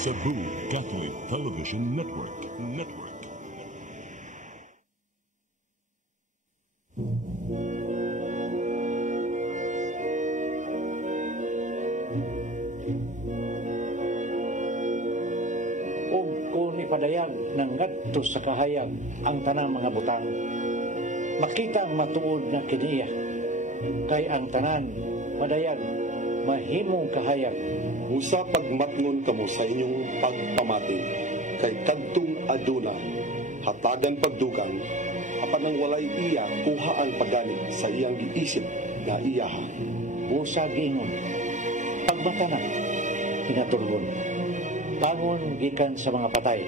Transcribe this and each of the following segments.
Cebu Catholic Television Network. Ug kung ipadayag ng ngadto sa kahayag ang tanang mga butang, makita ang matuod na kiniya, kay ang tanan padayag mahimong kahayag. Usa pagmatngon kamo sa inyong pagpamati, kay kadtong aduna hatagan pagdugang, apan ang walay iya kuha ang pagganit sa iyang giisip na iyaha. Usa giingon, pagbata na, kinatulgon, bangon gikan sa mga patay,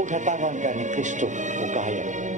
ug hatangan ka ni Kristo o kahayag.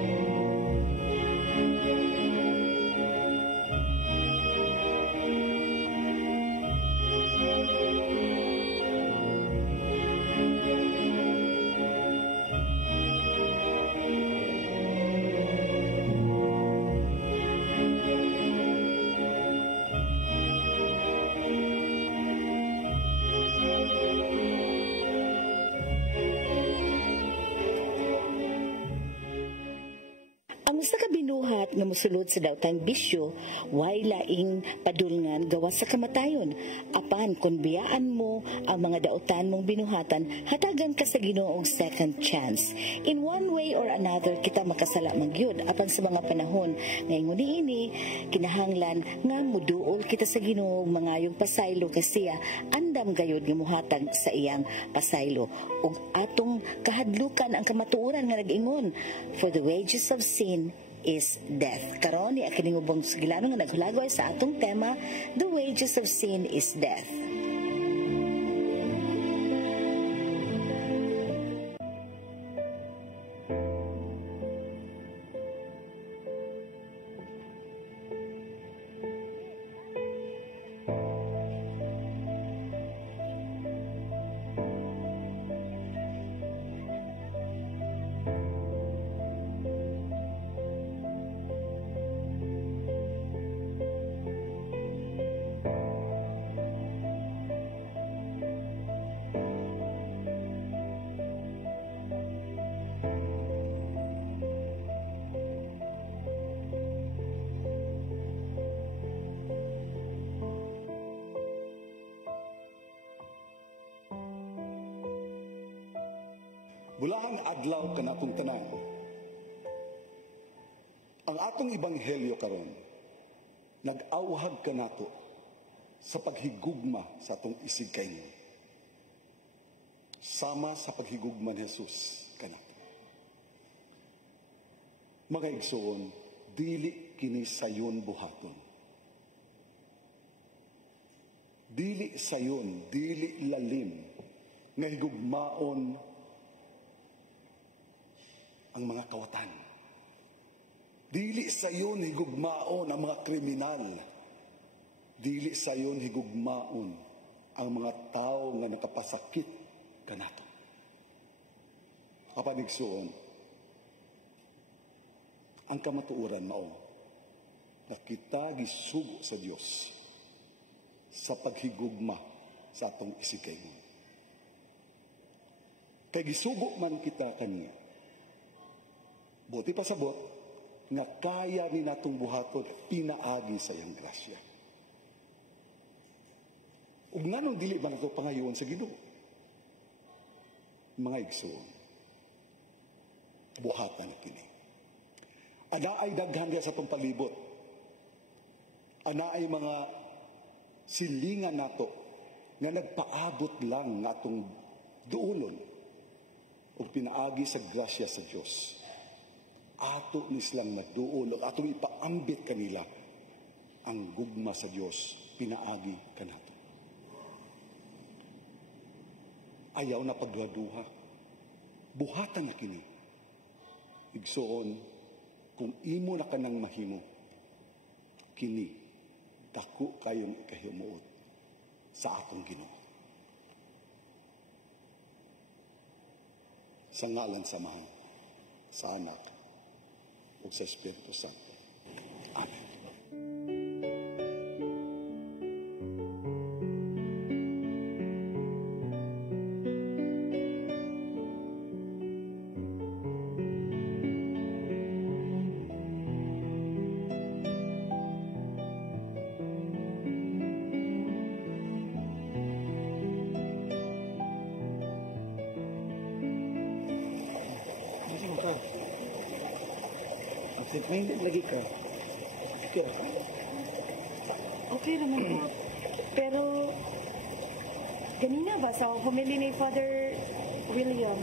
Sa kabinuhat nga mosulod sa daotang bisyo, way laing padulngan gawa sa kamatayon. Apan kung biyaan mo ang mga daotan mong binuhatan, hatagan ka sa Ginoo og second chance. In one way or another, kita makasala magyud. Apan sa mga panahon nga ingon niini, kinahanglan nga muduol kita sa Ginoo mangayong pasaylo kasiya andam gayud nga muhatag sa iyang pasaylo. Ug atong kahadlukan ang kamatuoran nga nag-ingon, for the wages of sin is death. Karon ni akining ubang sigilano nga naghulagay sa atong tema, the wages of sin is death. Bulahang adlaw kanatong tanan. Ang atong ebanghelyo karon nag-awhag kanato sa paghigugma sa atong isig kayno. Sama sa paghigugma ni Jesus kanato. Mga igsoon, dili kini sayon buhaton. Dili sayon, dili lalim nga higugmaon ang mga kawatan. Dili sayon higugmaon ang mga kriminal. Dili sayon higugmaon ang mga tao nga nakapasakit kanato. Apan igsoon, ang kamatuoran mao na kita gisugo sa Dios sa paghigugma sa atong isikaynon. Kay gisugo man kita kaniya, buti pasabot nga kaya ni natong buhaton pinaagi sa iyang grasya. Ug nganong dili ba nato pangayoon sa Ginoo? Mga igsoon, buhatan na kini. Ana ay daghan diya sa atong palibot. Ana ay mga silingan nato nga nagpaabot lang nga atong duulon ug pinaagi sa grasya sa Dios. Ato ni silang naduol, atong ipaambit kanila ang gugma sa Dios, pinaagi kanato. Ayaw na paggraduha, buhatan na kini. Igsoon, kung imo na kanang mahimo, kini, dako kayong ikahimuot sa atong Ginoo. Sa ngalan samahan, sa Anak, o sa Espiritu Santo. Amen. Minded lagi ka. Okay. Okay naman po. Pero, ganina ba sa family ni Father William?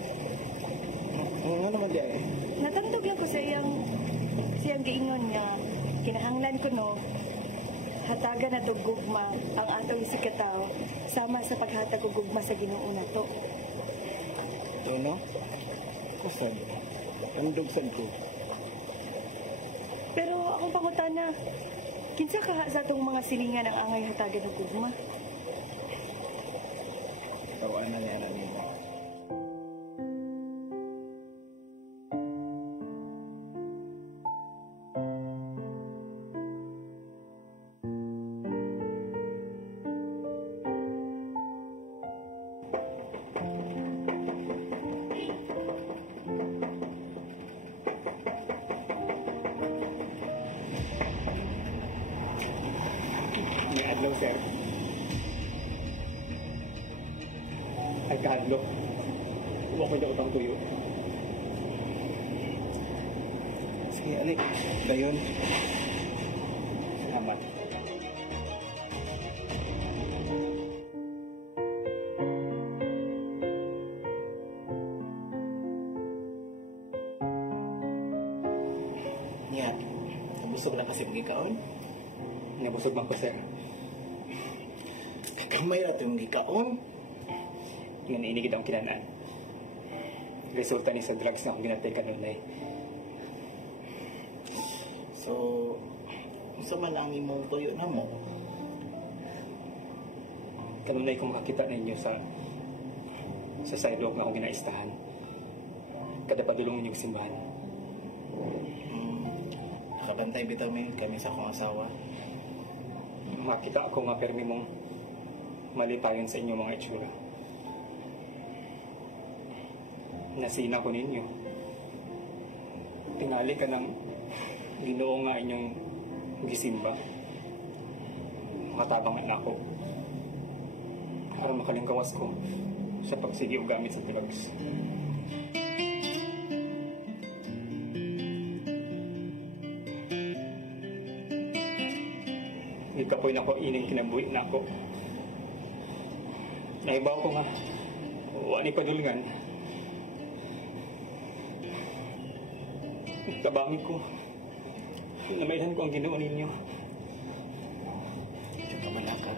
Ano naman di ay? Natandog lang ko sa siyang giingon niya. Kinahanglan ko no, hatagan na to gugma ang atong sikataw sama sa paghatag og gugma sa Ginoo nato. Ito, no? Kusad. Tandog sad ko. Pero akong pangutana, kinsa kaha sa atong mga silingan ang angay hatagan og gugma? Tawaan na niya na nila. Hello, sir. Ay, kahadlo. Huwag ko niya utang tuyo. Sige, alik. Dayon. Salamat. Niya, busog na kasi magikaon. Nabusog man ko, sir. Kamay na itong magikaon. Nga nainigid ang kinanaan. Resulta ni sa drugs na akong ginatay kanunay. So, gusto man ang imong tuyo na mo. Kanunay kung makakita ninyo sa sidewalk na akong ginaistahan. Kada padulong ninyong simbahan. Nakabantay bitaw min kami sa akong asawa. Makita ako nga permi mong malitayon sa inyong mga itsura. Nasina ko ninyo. Tingali ka ng Ginoo nga inyong gisimba. Makatabang na ako. Para makalingkawas ko sa pagsigi o gamit sa drugs. Hindi ka po na ko ining kinabuhi na ako. Naibaw ko nga. Wani padulngan. Tabangin ko. Namayhan ko ang Ginoo ninyo. Kamala ka.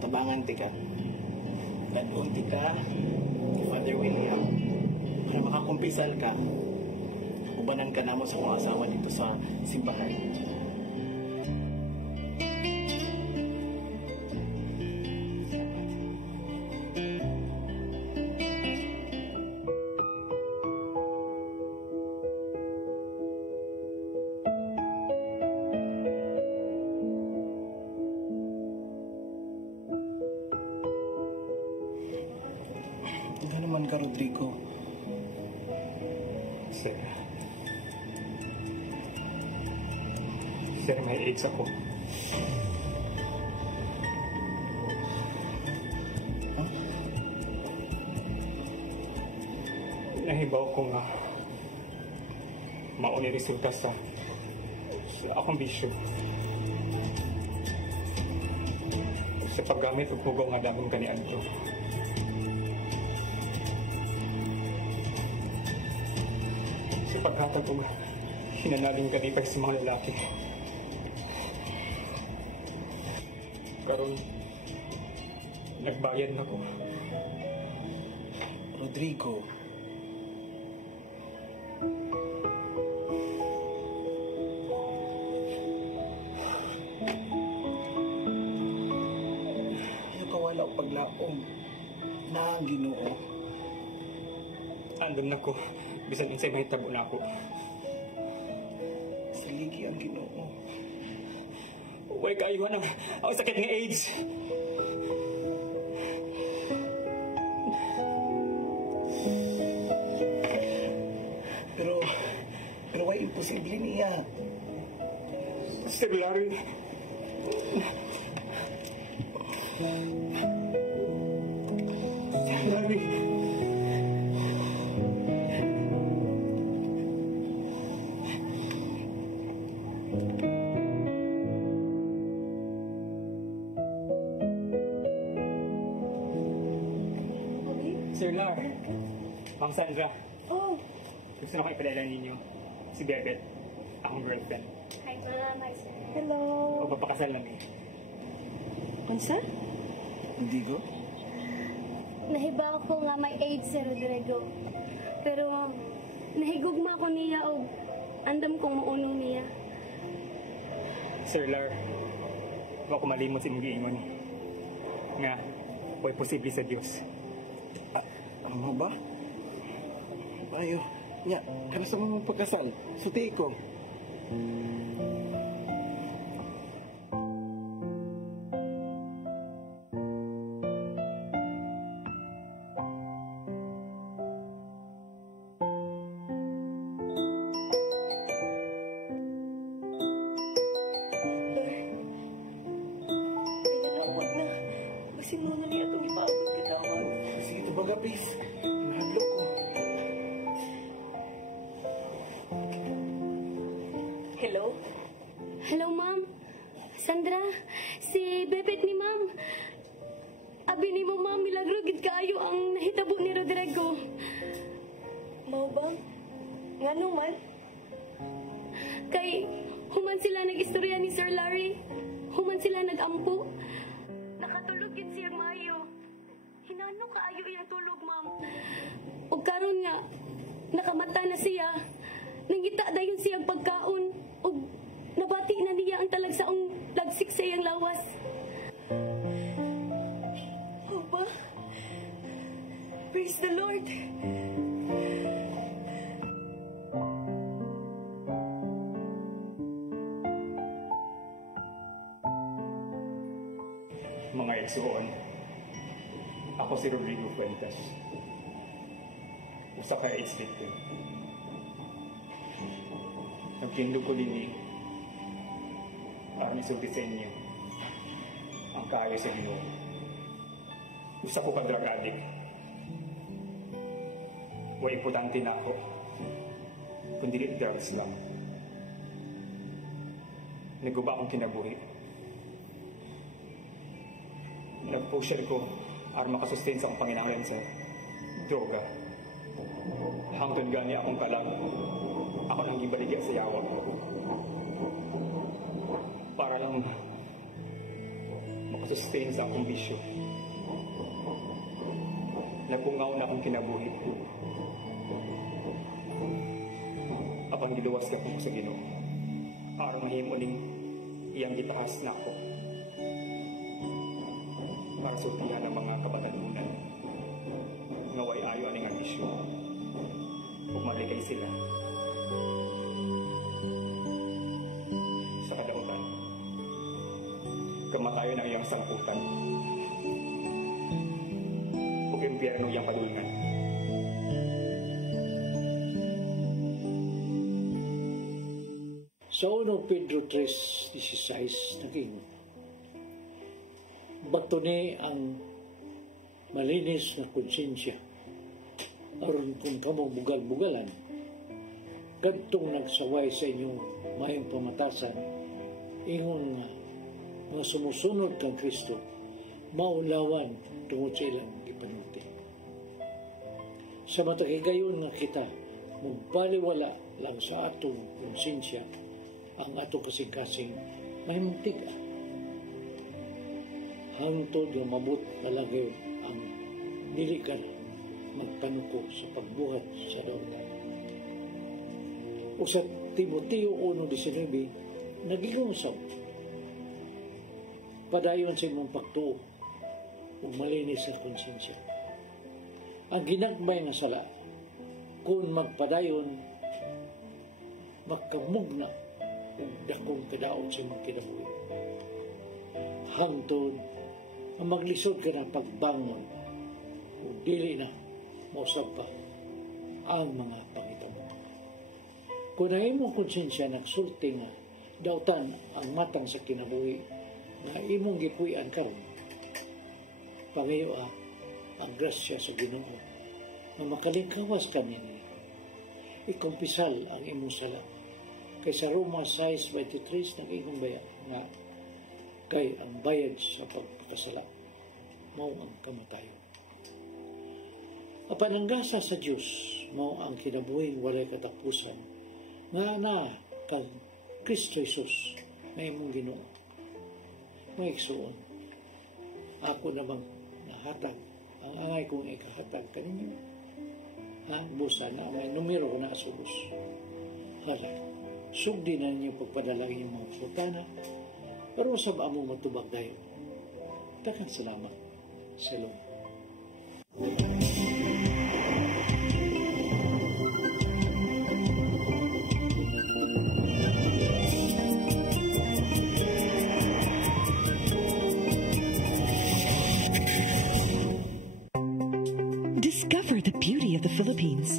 Tabangan ti ka. Ladong ti ka. Father William. Para makakumpisal ka. Ubanan ka na mo sa kong asawa dito sa simbahan. Ito naman ka, Rodrigo. Sir. Sir, may AIDS ako. Nahibaw ko nga mauni resulta sa akong bisyo. Sa paggamit og hugaw nga daming kaniadto. Sa paghatag og hinanaling kanipay sa mga lalaki. Karon nagbayad na ko. Rodrigo. Wala o paglaom na ang Ginoo. Andun na ko. Bisan unsay may tabo na ako. Saligi ang Ginoo. Huwag kaayuhan ang sakit ng AIDS. Pero why imposible niya? Sir Larry. Larry. Sir Lar, Ma'am Sandra, Oh, gusto na ko ipalala ninyo si Bebet, akong girlfriend. hi ma'am. Hi sir. Hello. Magpapakasal lang eh. Unsa? Hindi ko? Nahiba ako nga may AIDS si Rodrigo. Pero nahigugma ko niya o andam kong maunong niya. Sir Lar, huwag ko malimot si mong giingon. Nga, huwag posible sa Diyos. Ano ba? Ayo, nya, kano sa mga pagkasal? Suti ko. Kaya na, huwag na. Kasi muna niya itong ipaabot ka tawag. Sige, tabaga, please. Nahadlo ko. Hello? Hello, ma'am. Sandra, si Bebet ni ma'am. Abi ni mo, ma'am, milagro gid kaayo ang nahitabo ni Rodrigo. Mau ba? Nga naman? Kay human sila nag-istorya ni Sir Larry. Human sila nag-ampo. Nakatulog yun siyang maayo. Hinano kaayo iyang tulog, ma'am. Ug karon nga, nakamata na siya. Nangita dayon siyang pagkaon. Ug nabati na niya ang talagsaong lagsik sa iyang lawas. Mau ba? Praise the Lord. Mga igsuon, ako si Rodrigo Fuentes. Usa ka AIDS victim. Nagtindog ko din para misulti sa inyo ang kaayo sa Ginoo. Usa ko ka drug addict. Wa importante na ako, kundi drugs lang. Naguba akong kinabuhi. Nag-pusher ko para makasustain sa akong panginahanglan sa droga. Hangtod gani akong kalag, ako nang gibaligya sa yawa. Para lang makasustain sa akong bisyo. Nagpungaw na akong kinabuhi. Apang giluwas ka ko sa Ginoo. Para mahimo ning iyang gitahas na ako. Para sultihan ng mga kabatanunan nga way ayo aning ambisyon ug malikay sila sa kadautan kamatayon ang iyang sangputan ug impyerno iyang kadulngan. Sa 1 Pedro 3:16 naging bato ni ang malinis na konsensya aron kung kamo bugal-bugalan kadtong nagsaway sa inyong mayong pamatasan ingon nga mga sumusunod kang Kristo maulawan tungod sa ilang ipanulti. Sa matakigayon nga kita magbaliwala lang sa atong konsensya ang atong kasing-kasing mayong tiga hangtod nga mabot palagi ang dili ka magpanuko sa pagbuhat sa dautan. O sa Timoteo 1:19 nagilunsaw padayon sa imong pagtuo ug malinis sa konsensya. Ang ginagmay nga sala kung magpadayon makamugna ug dakong kadaot sa imong kinabuhi. Hangtod ang maglisod ka ng pagbangon o dili na mausap pa ang mga pangitabo. Kung ang imong konsensya nagsulti nga dautan ang matang sa kinabuhi na imong gipuy-an karon, pangayo ang grasya sa Ginoo na makalingkawas ka niya. Ikumpisal ang imong sala. Kay sa Roma 6:23 nag-ingon baya nga kay ang bayad sa pagpakasala mao ang kamatayon. Apananggasa sa Dios mao ang kinabuhing walay katapusan. Nga na kag Kristo Jesus na imong Ginoo. Maigsoon. Ako namang nahatag ang angay kong ikahatag kaninyo. Busa na may numero na sulus. Hala, sugdi na ninyo pagpadala inyong mga putana pero sa amo matubag dayon. Daghang salamat. Shalom. Discover the beauty of the Philippines.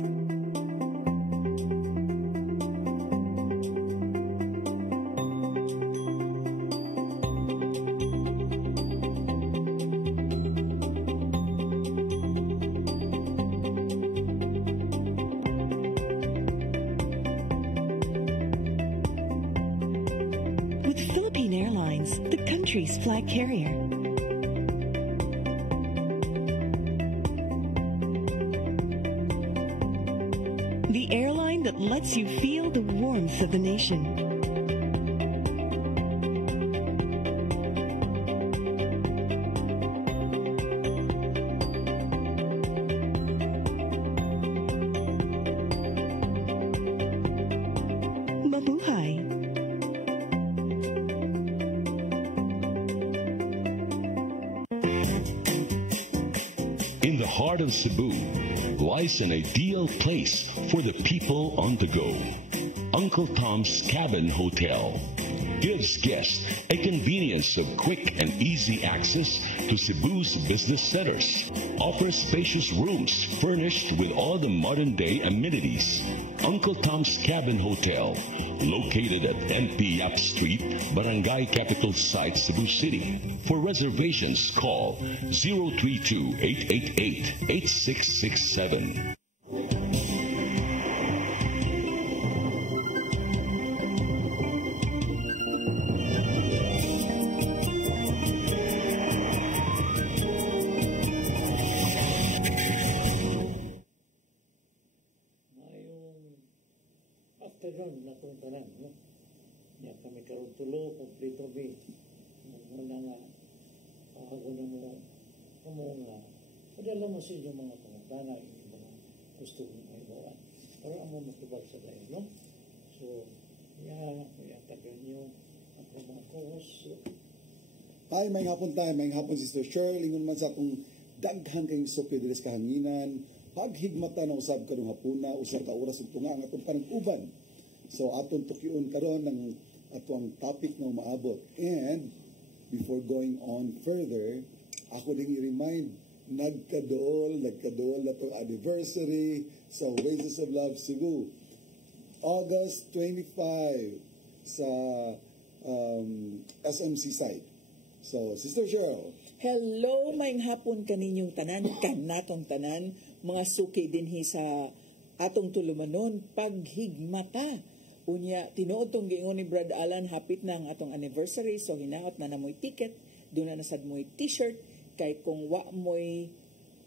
With Philippine Airlines, the country's flag carrier. The airline that lets you feel the warmth of the nation. Mabuhay! In the heart of Cebu lies an ideal place for the people on the go. Uncle Tom's Cabin Hotel gives guests a convenience of quick and easy access to Cebu's business centers. Offers spacious rooms furnished with all the modern-day amenities. Uncle Tom's Cabin Hotel, located at NP Yap Street, Barangay Capital Site, Cebu City. For reservations, call 032-888-8667. Afternoon na kung tanan, no? Yan kami karon tulo, kompleto B. Muna nga, ako na mo, nga, padala mo sa inyong mga pangutana, inyong mga gusto mong ayawaan. Para amo matubag sa dayo, no? So, tagal nyo, ang mga co-host. Ay, may hapon Sister Cheryl, ingon man sa akong daghan kayong sopyo dilis kahanginan, haghigmata na usab karong hapuna, usab ka oras ug tunga ang atong panag-uban. So atong tukion karon ng atong topic na maabot. And before going on further, ako ding i-remind nagkadool na itong anniversary sa Wages of Love Cebu. August 25 sa SMC site. So, Sister Cheryl. Hello, maayong hapon kaninyong tanan, kanatong tanan, mga suki dinhi sa atong tulumanon, paghigmata. Unya, tinuod tong giingon ni Brad Alan, hapit na ang atong anniversary, so hinaot na namoy ticket, doon na nasad mo'y t-shirt, kay kung wa mo'y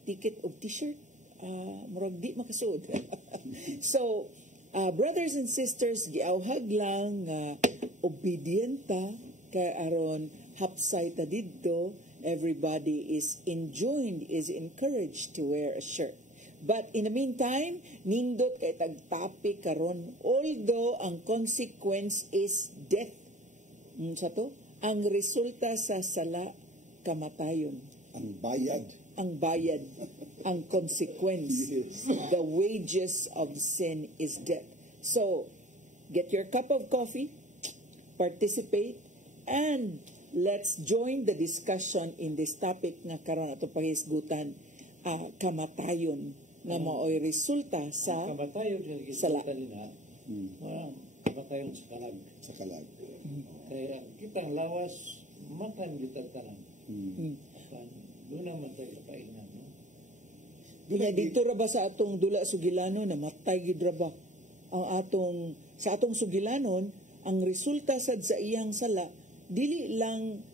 ticket o t-shirt, murag di makasuod. So, brothers and sisters, giawhag lang obedienta, kay aron hapsay ta didto, everybody is enjoined, is encouraged to wear a shirt. But in the meantime, nindot kay tagtapik karon, although ang consequence is death. Sa to? Ang resulta sa sala, kamatayon. Ang bayad. Ang consequence. Yes. The wages of sin is death. So, get your cup of coffee, participate, and let's join the discussion in this topic nga karon ato pahisgutan, kamatayon nga mao'y resulta sa kamatayon yung sala. Kamatayon sa kalag. Sa kalag. Kaya kitang lawas, makan bitag tanan. Doon naman tayo sa painan. No? Dito ra ba sa atong dula Sugilanon na matay gid ra ba ang sa atong Sugilanon, ang resulta sad sa iyang sala dili lang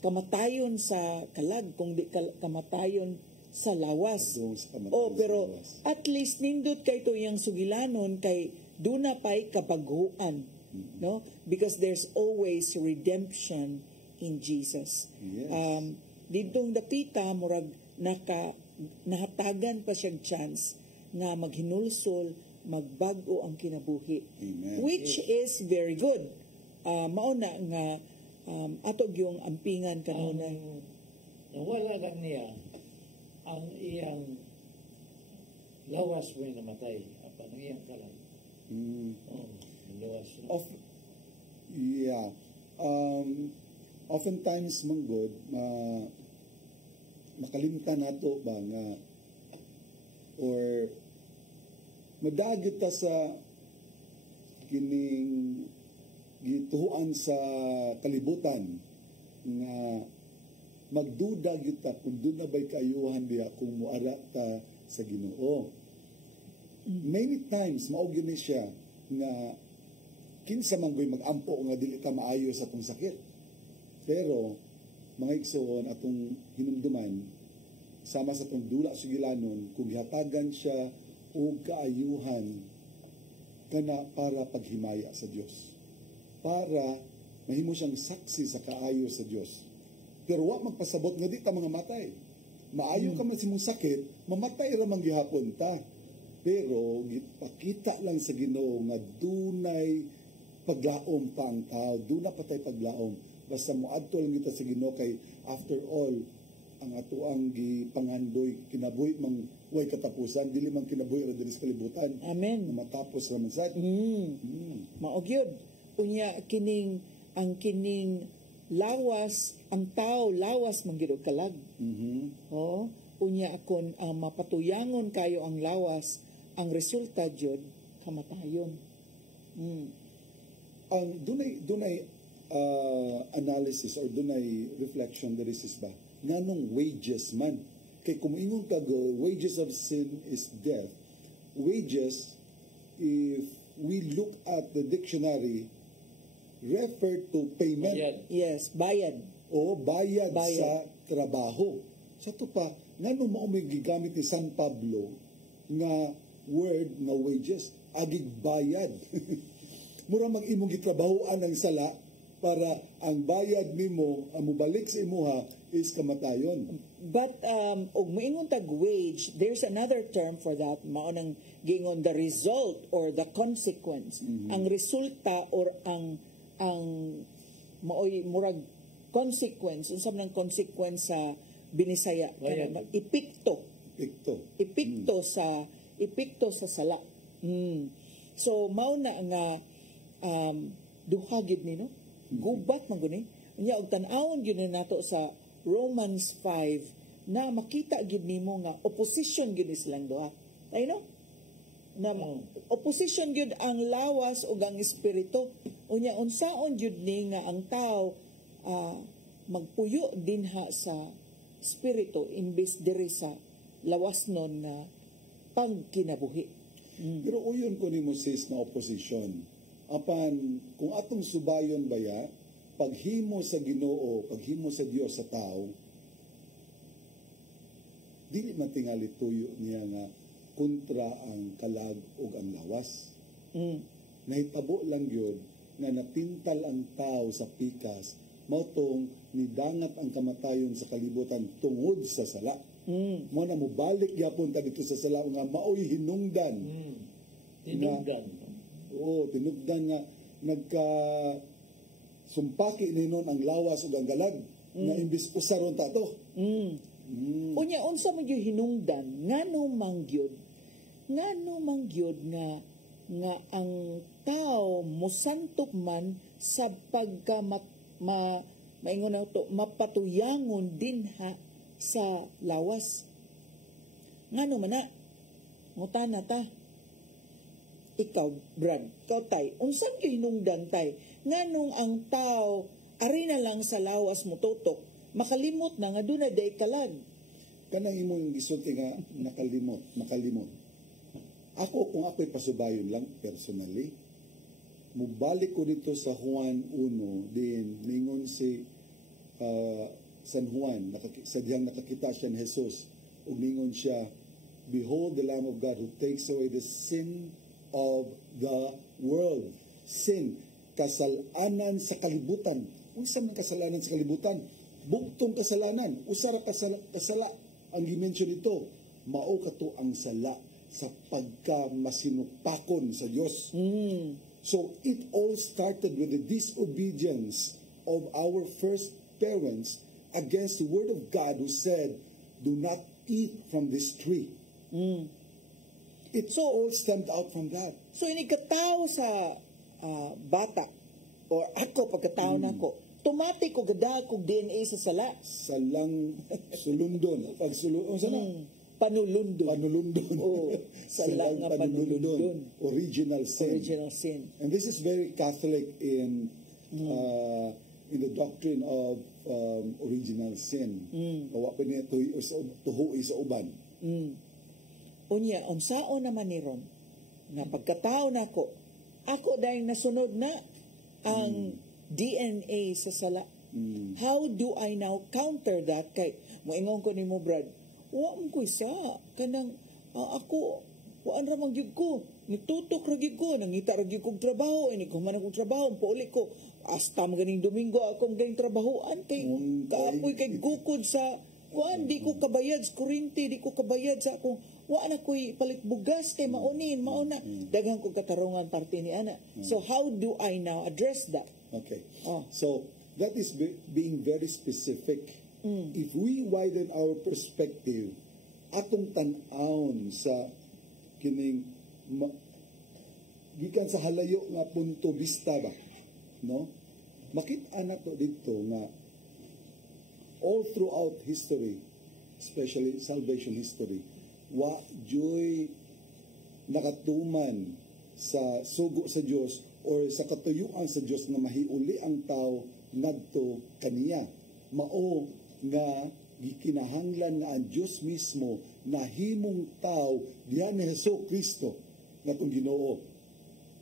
kamatayon sa kalag, kung di kamatayon sa lawas. Padung sa kamatayon Oh, sa pero lawas. at least nindot kay to yung sugilanon kay duna pay kapaguan, no? Because there's always redemption in Jesus. Yes. Didtong dapita murag nahatagan pa siyang chance nga maghinulsol, magbag-o ang kinabuhi. Amen. Which is very good. Mao na nga atog yung ampingan kanuna. Nawala lang niya ang iyang lawas mo namatay. Apa ang iyang kalan. Lawas na. Yeah. Oftentimes manggod makalimutan nato ba nga or madagit ta sa kining gituhuan sa kalibutan nga magduda kita kung doon na ba'y kaayuhan diya kung muara ta sa Ginoo. Many times maugin ni siya nga kinsa man goy magampo nga dili ka maayo sa atong sakit. Pero mga igsoon atong hinumduman sama sa atong dula sugilanon kung gihatagan siya og kaayuhan kana para paghimaya sa Dios. Para mahimo siyang saksi sa kaayo sa Dios. Pero wa magpasabot nga di ta mga matay. Maayo ka man simong sakit, mamatay ra man gihapon ta. Pero gipakita lang sa Ginoo nga dunay paglaom pa ang tao, duna patay paglaom. Basta moadto lang kita sa Ginoo kay after all ang atoang gipangandoy kinabuhi mang way katapusan, dili man kinabuhi ra diri sa kalibutan. Amen. Matapos ra man sad. Mao gyud. Unya ang kining lawas, ang tao lawas man gyud og kalag. Oh, unya akon ang mapatuyangon kayo ang lawas, ang resulta jud kamatayon. Ang dunay analysis or dunay reflection diri sis ba nganong wages man kay kung ingon ka go wages of sin is death. Wages, if we look at the dictionary, refer to payment. Yes, bayad. O bayad sa trabaho. Sa to pa, nganong mao may gigamit ni San Pablo nga word nga wages, agig bayad. Mura mag-imong gitrabahoan ang sala para ang bayad nimo ang mubalik sa imuha is kamatayon. But og moingon tag wage, there's another term for that, mao nang gingon the result or the consequence. Ang resulta or ang maoy murag consequence, unsa man ang consequence sa Binisaya kanang epikto sa sala. So mao na nga duha gid ni no, gubat man guni unya og tan-awon gyud nato sa Romans 5 na makita gid nimo nga opposition gyud silang duha. Ay no, na opposition gyud ang lawas ug ang espiritu. Unya unsaon gyud ni nga ang tao magpuyo dinha sa espiritu imbes diri sa lawasnon na pagkinabuhi. Pero uyon ko ni Moses na opposition. Apan kung atong subayon baya paghimo sa Ginoo, paghimo sa Dios sa tao, dili man tingali tuyo niya nga kontra ang kalag ug ang lawas. Nahitabo lang gyud nga natintal ang tao sa pikas, mautong nidangat ang kamatayon sa kalibutan tungod sa sala. Mo na mo balik gyapon ta dito sa sala nga maoy hinungdan. Tinugdan nga nagka sumpaki ninon ang lawas ug ang galag nga imbis usaron ta to. Unya unsa man gyud hinungdan ngano mangyud nga ang tao mosantok man sa pagka maingon na to mapatuyangon dinha sa lawas. Ngano man na ngutana ta. Ikaw, Brad, ikaw tay, unsan gyud hinungdan tay nganong ang tao ari na lang sa lawas mo tutok makalimot na nga dunay day kalag. Kanang imong gisulti nga makalimot. Ako, kung ako'y pasubayon lang, personally, mubalik ko dito sa Juan 1, din, ningon si San Juan, sa diyang nakakita siya ni Jesus, ug ningon siya, Behold the Lamb of God who takes away the sin of the world. Sin, kasalanan sa kalibutan. Unsa man kasalanan sa kalibutan? Bugtong kasalanan. Usara kasala. Ang gimension dito, mao kato ang sala sa pagkamasinupakon sa Dios. So it all started with the disobedience of our first parents against the word of God who said, do not eat from this tree. It so all stemmed out from that. So inikataw sa bata or ako pagkatao nako, tumatik ko gada kog DNA sa sala. Salang sulundon. Panulundon. Oh, salang nga panulundon. Original sin. Original sin. And this is very Catholic in the doctrine of original sin. Wa pa niya tuho is uban. Unya, unsaon naman ni Ron, nga pagkatao nako, ako dahil nasunod na ang DNA sa sala. How do I now counter that? Kay, moingon ko ni mo, Brad, wa mo ko isa, kanang ako, waan ramang gyud ko, nitutok ra gyud ko, nangita ra gyud kong trabaho, ini ko man akong trabaho, pauli ko, hasta maganing Domingo akong galing trabahoan, kay kaapoy kay gukod sa, kuan, di ko kabayad sa kurinti, di ko kabayad sa akong, waan ako'y palit bugas, kay mauna, daghang ko katarungan parte ni ana. So how do I now address that? Okay. So that is being very specific. If we widen our perspective, atong tan-aon sa kining gikan sa halayo nga punto vista ba, no? Makita nato dito nga all throughout history, especially salvation history, wa joy nakatuman sa sugo sa Dios or sa katuyuan sa Dios nga mahiuli ang tao ngadto kaniya. Mao nga gikinahanglan nga ang Dios mismo nahimong tao diyan ni Jesucristo ngatong Ginoo.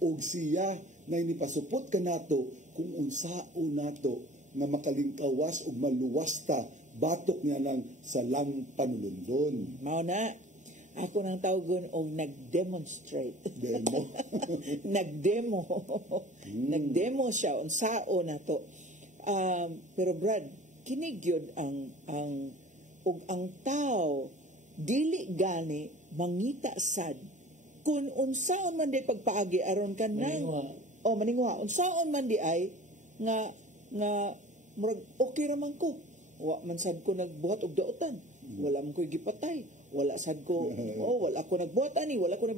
Og siya na inipasupot kanato kung unsaon nato nga makalingkawas og maluwasta batok niya ng salang panulundon. Mao na, ako nang tawgon og nag-demonstrate. Demo. Nag-demo. Nag-demo siya unsaon nato. Pero Brad, kinigyod ang tao dili gani mangita sad kun unsaon man di pagpaagi aron kanang maningwa unsaon man di ay nga murag okay ra man ko wa man sad ko nagbuhat og daotan wala man ko gipatay wala sad ko wala ko nagbuhat ani wala ko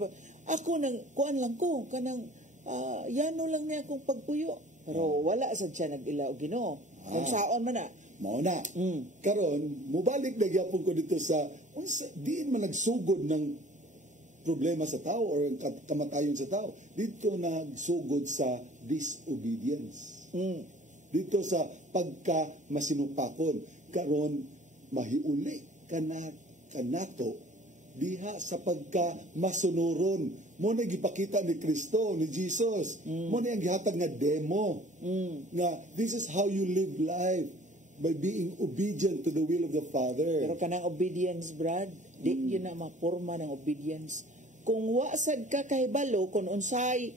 ako nang kuan lang ko kanang yano lang niya akong pagtuyo pero wala sad siya nag-ila og Ginoo unsaon man na mao na. Karon mubalik na gyapon ko dito sa diin man nagsugod ng problema sa tao or kamatayon sa tao. Dito nagsugod sa disobedience. Dito sa pagka masinupakon. Karon mahiuli kanato diha sa pagka masunuron. Mo na gipakita ni Kristo, ni Jesus. Mo na ang gihatag nga demo. Nga this is how you live life. By being obedient to the will of the Father. Pero kanang obedience, Brad, di yun na maporma ng obedience. Kung wasad ka kahibalo, kung unsay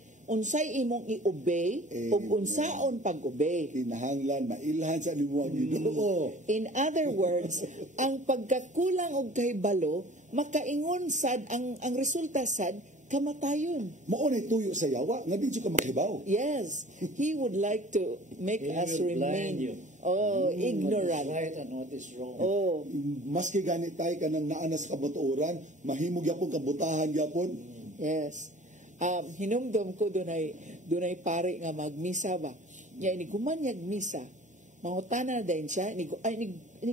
imong i-obey, o unsaon pag-obey. Kinahanglan, mailhan sa limuang Ginoo. In other words, ang pagkakulang og kahibalo, makaingon sad, ang resulta sad, kamatayon. Maunay tuyo sa yawa, nga di ka makibaw. Yes. He would like to make us remain ignorant. Right and what is wrong. Maski ganit tayo ka nang naanas kabuturan, mahimog yapon kabutahan yapon. Yes. Hinumdum ko dunay pare nga magmisa ba. Ya ini gumanyag misa. Mangutana din siya, ini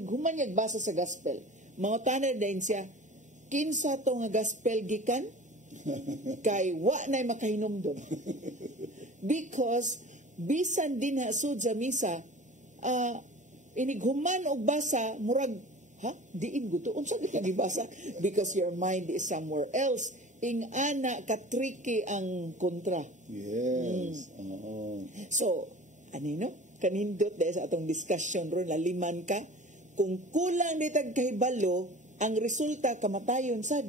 gumanyag basa sa gospel. Mangutana din siya, kinsa to nga gospel gikan? Kay wa nay makahinumdum. Because bisan din hasud sa misa, inighuman og basa murag diin guto unsa ka gibasa because your mind is somewhere else ing ana ka tricky ang kontra. Yes. So anino kanindot dahil sa atong discussion ron laliman ka kung kulang ditag kahibalo ang resulta kamatayon sad.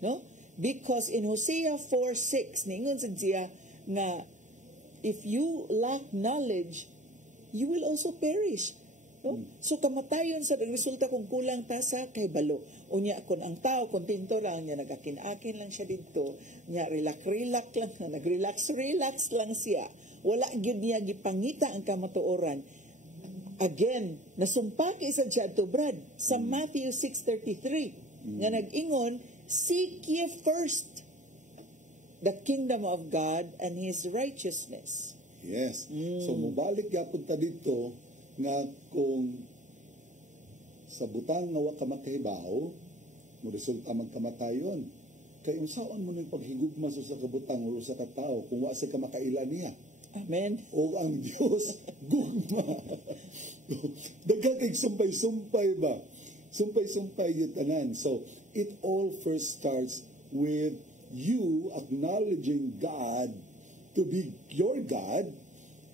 No? Because in Hosea 4:6 ningon sad siya nga if you lack knowledge, you will also perish. No? So kamatayon sa resulta kung kulang ta sa kahibalo. Unya kun ang tao kontento lang niya nagakin-akin lang siya didto, nya relax lang, nag-relax lang siya. Wala gyud niya gipangita ang kamatuoran. Again, nasumpaki sa siya to Brad sa Matthew 6:33 nga nag-ingon, seek ye first the kingdom of God and His righteousness. Yes. So mubalik gyapon ta dito nga kung sa butang nga wa ka makahibaw, mo resulta magkamatayon. Kay unsaon mo ning paghigugma sa kabutang o sa katao kung wa sa ka makaila niya? Amen. O ang Diyos gugma. Daghang kay sumpay-sumpay ba? Sumpay-sumpay yung tanan. So, it all first starts with you acknowledging God to be your God.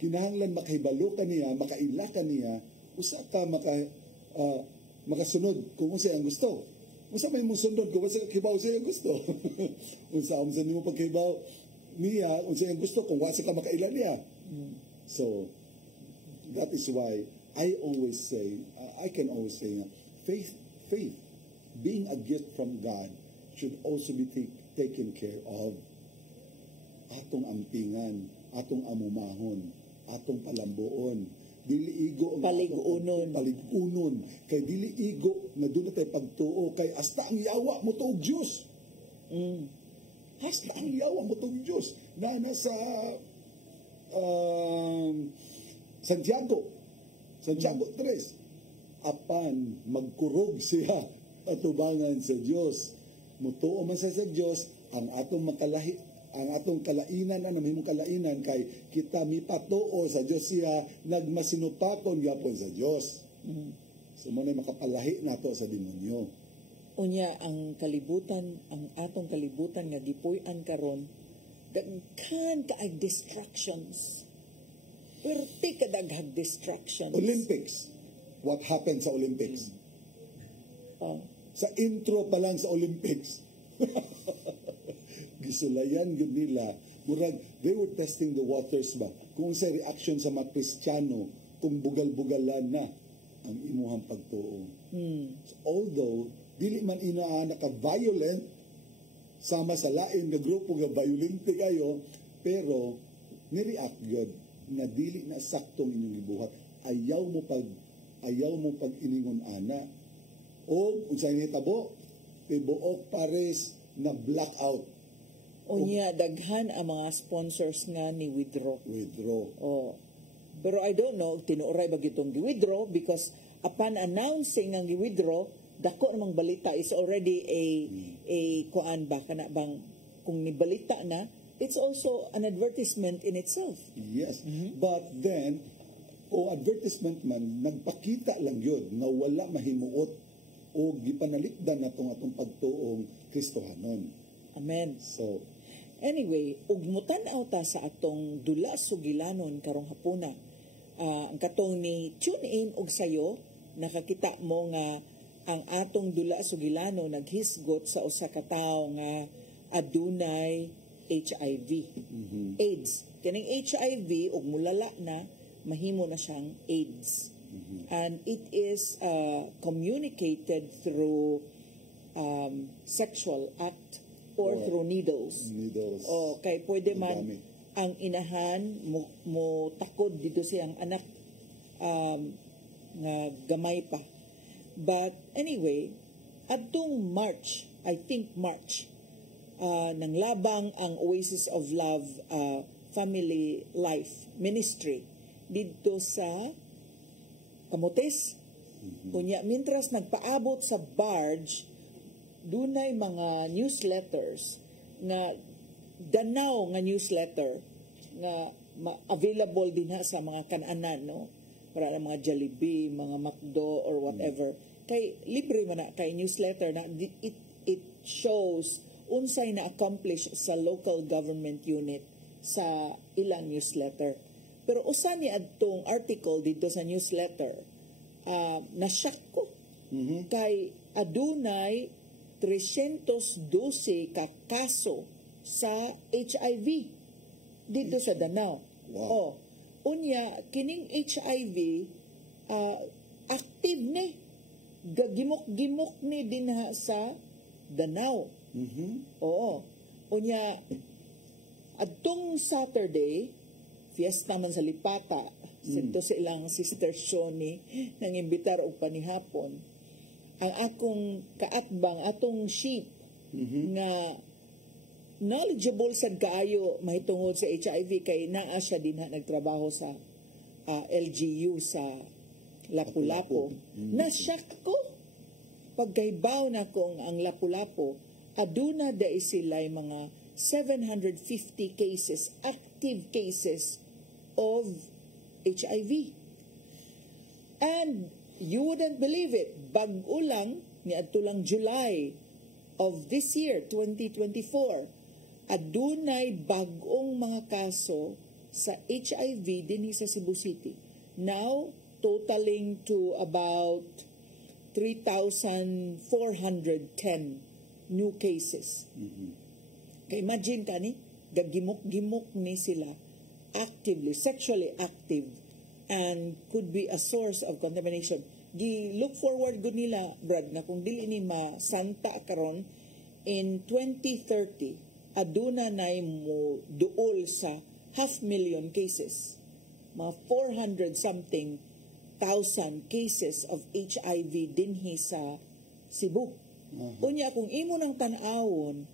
Kinahanglan makahibalo ka niya, makaila ka niya, usa ka makasunod kung usa ang gusto. Usa may mong sundod kung usa ka kibaw siya ang gusto. Unsa mo pagkibaw niya, unsa ang gusto kung wasa ka makaila niya. So, that is why I can always say, faith, being a gift from God, should also be taken care of. Atong ampingan, atong amumahon, atong palambuon, dili igo paligunon, kay dili igo nga doon tayo pagtuo, kay hasta ang yawa mo to Diyos. Hasta ang yawa mo to Diyos. Na nasa Santiago 3, apan magkurog siya atubangan sa Diyos. Mutuo man sa Diyos, ang atong kalainan na namimong kalainan kay kita mipatuo sa Diyos siya, nagmasinupakon gyapon sa Diyos. So mo na makapalahi nato sa demonyo. Unya ang atong kalibutan nga gipuy-an karon, daghan kaay distractions. Perti ka daghang distractions. Olympics. What happened sa Olympics? Sa intro pa lang sa Olympics. Gisulayan yun nila. Murag, they were testing the waters ba? Kung sa reaction sa mga Kristiyano, kung bugal-bugalan na ang imuhang pagtuo. So, although, dili man inaan naka-violent, sama sa lain na grupo nga violente kayo, pero ni-react yun na dili na saktong inyong ibuhat. Ayaw mo pag iningon ana. O, unsa ni hitabo, ibuok pares na blackout. Unya, daghan ang mga sponsors nga ni withdraw. Oh. Pero I don't know, tinuoray ba itong gi-withdraw because upon announcing ang gi-withdraw, dako namang balita is already a kuan ba kana bang kung nibalita na, it's also an advertisement in itself. Yes. But then, o advertisement man, nagpakita lang yun na wala mahimuot o gipanalikdan na atong pagtuong Kristohanon. Amen. So, anyway, ugmutan ta sa atong dula sugilanon karong hapuna. Ang katong ni tune in og sayo, nakakita mo nga ang atong dula sugilanon naghisgot sa usa ka tawo nga adunay HIV, AIDS. Kining HIV ug mulala na mahimo na siyang AIDS. And it is communicated through sexual act or through needles. O kay pwede man ang inahan mo takod dito siyang anak nga gamay pa. But anyway, adtong March, I think March, nang labang ang Oasis of Love Family Life Ministry dito sa Camotes. Kunya, mintras nagpaabot sa barge, dunay mga newsletters nga danaw nga newsletter nga available din ha sa mga kananan, no? Para ng mga Jollibee, mga McDo or whatever. Kay libre man na kay newsletter na it shows unsay na accomplish sa local government unit sa ilang newsletter. Pero usa ni adtong article dito sa newsletter, na-shock ko kay adunay 312 ka kaso sa HIV dito sa Danao. Wow. Unya kining HIV active ni gagimok-gimok ni dinha sa Danao. Unya adtong Saturday fiesta man sa Lipata sinto sa ilang sister Shoni nang imbitar og panihapon ang akong kaatbang atong sheep nga knowledgeable sad kaayo mahitungod sa HIV kay naa siya dinha nagtrabaho sa LGU sa Lapu-Lapu. Na-shock ko pagkaibaw na kong ang Lapu-Lapu aduna dai sila'y mga 750 cases, active cases of HIV. And you wouldn't believe it, bag-o lang ni adto lang July of this year, 2024, adunay bag-ong mga kaso sa HIV dinhi sa Cebu City. Now, totaling to about 3,410 new cases. Kaya imagine ka ni, gagimok-gimok ni sila actively, sexually active, and could be a source of contamination. Look forward good nila, Brad, na kung dili ni masanta karon in 2030, aduna na mo duol sa 500,000 cases. Mga 400-something thousand cases of HIV dinhi sa Cebu. Unya, kung imo nang tan-awon,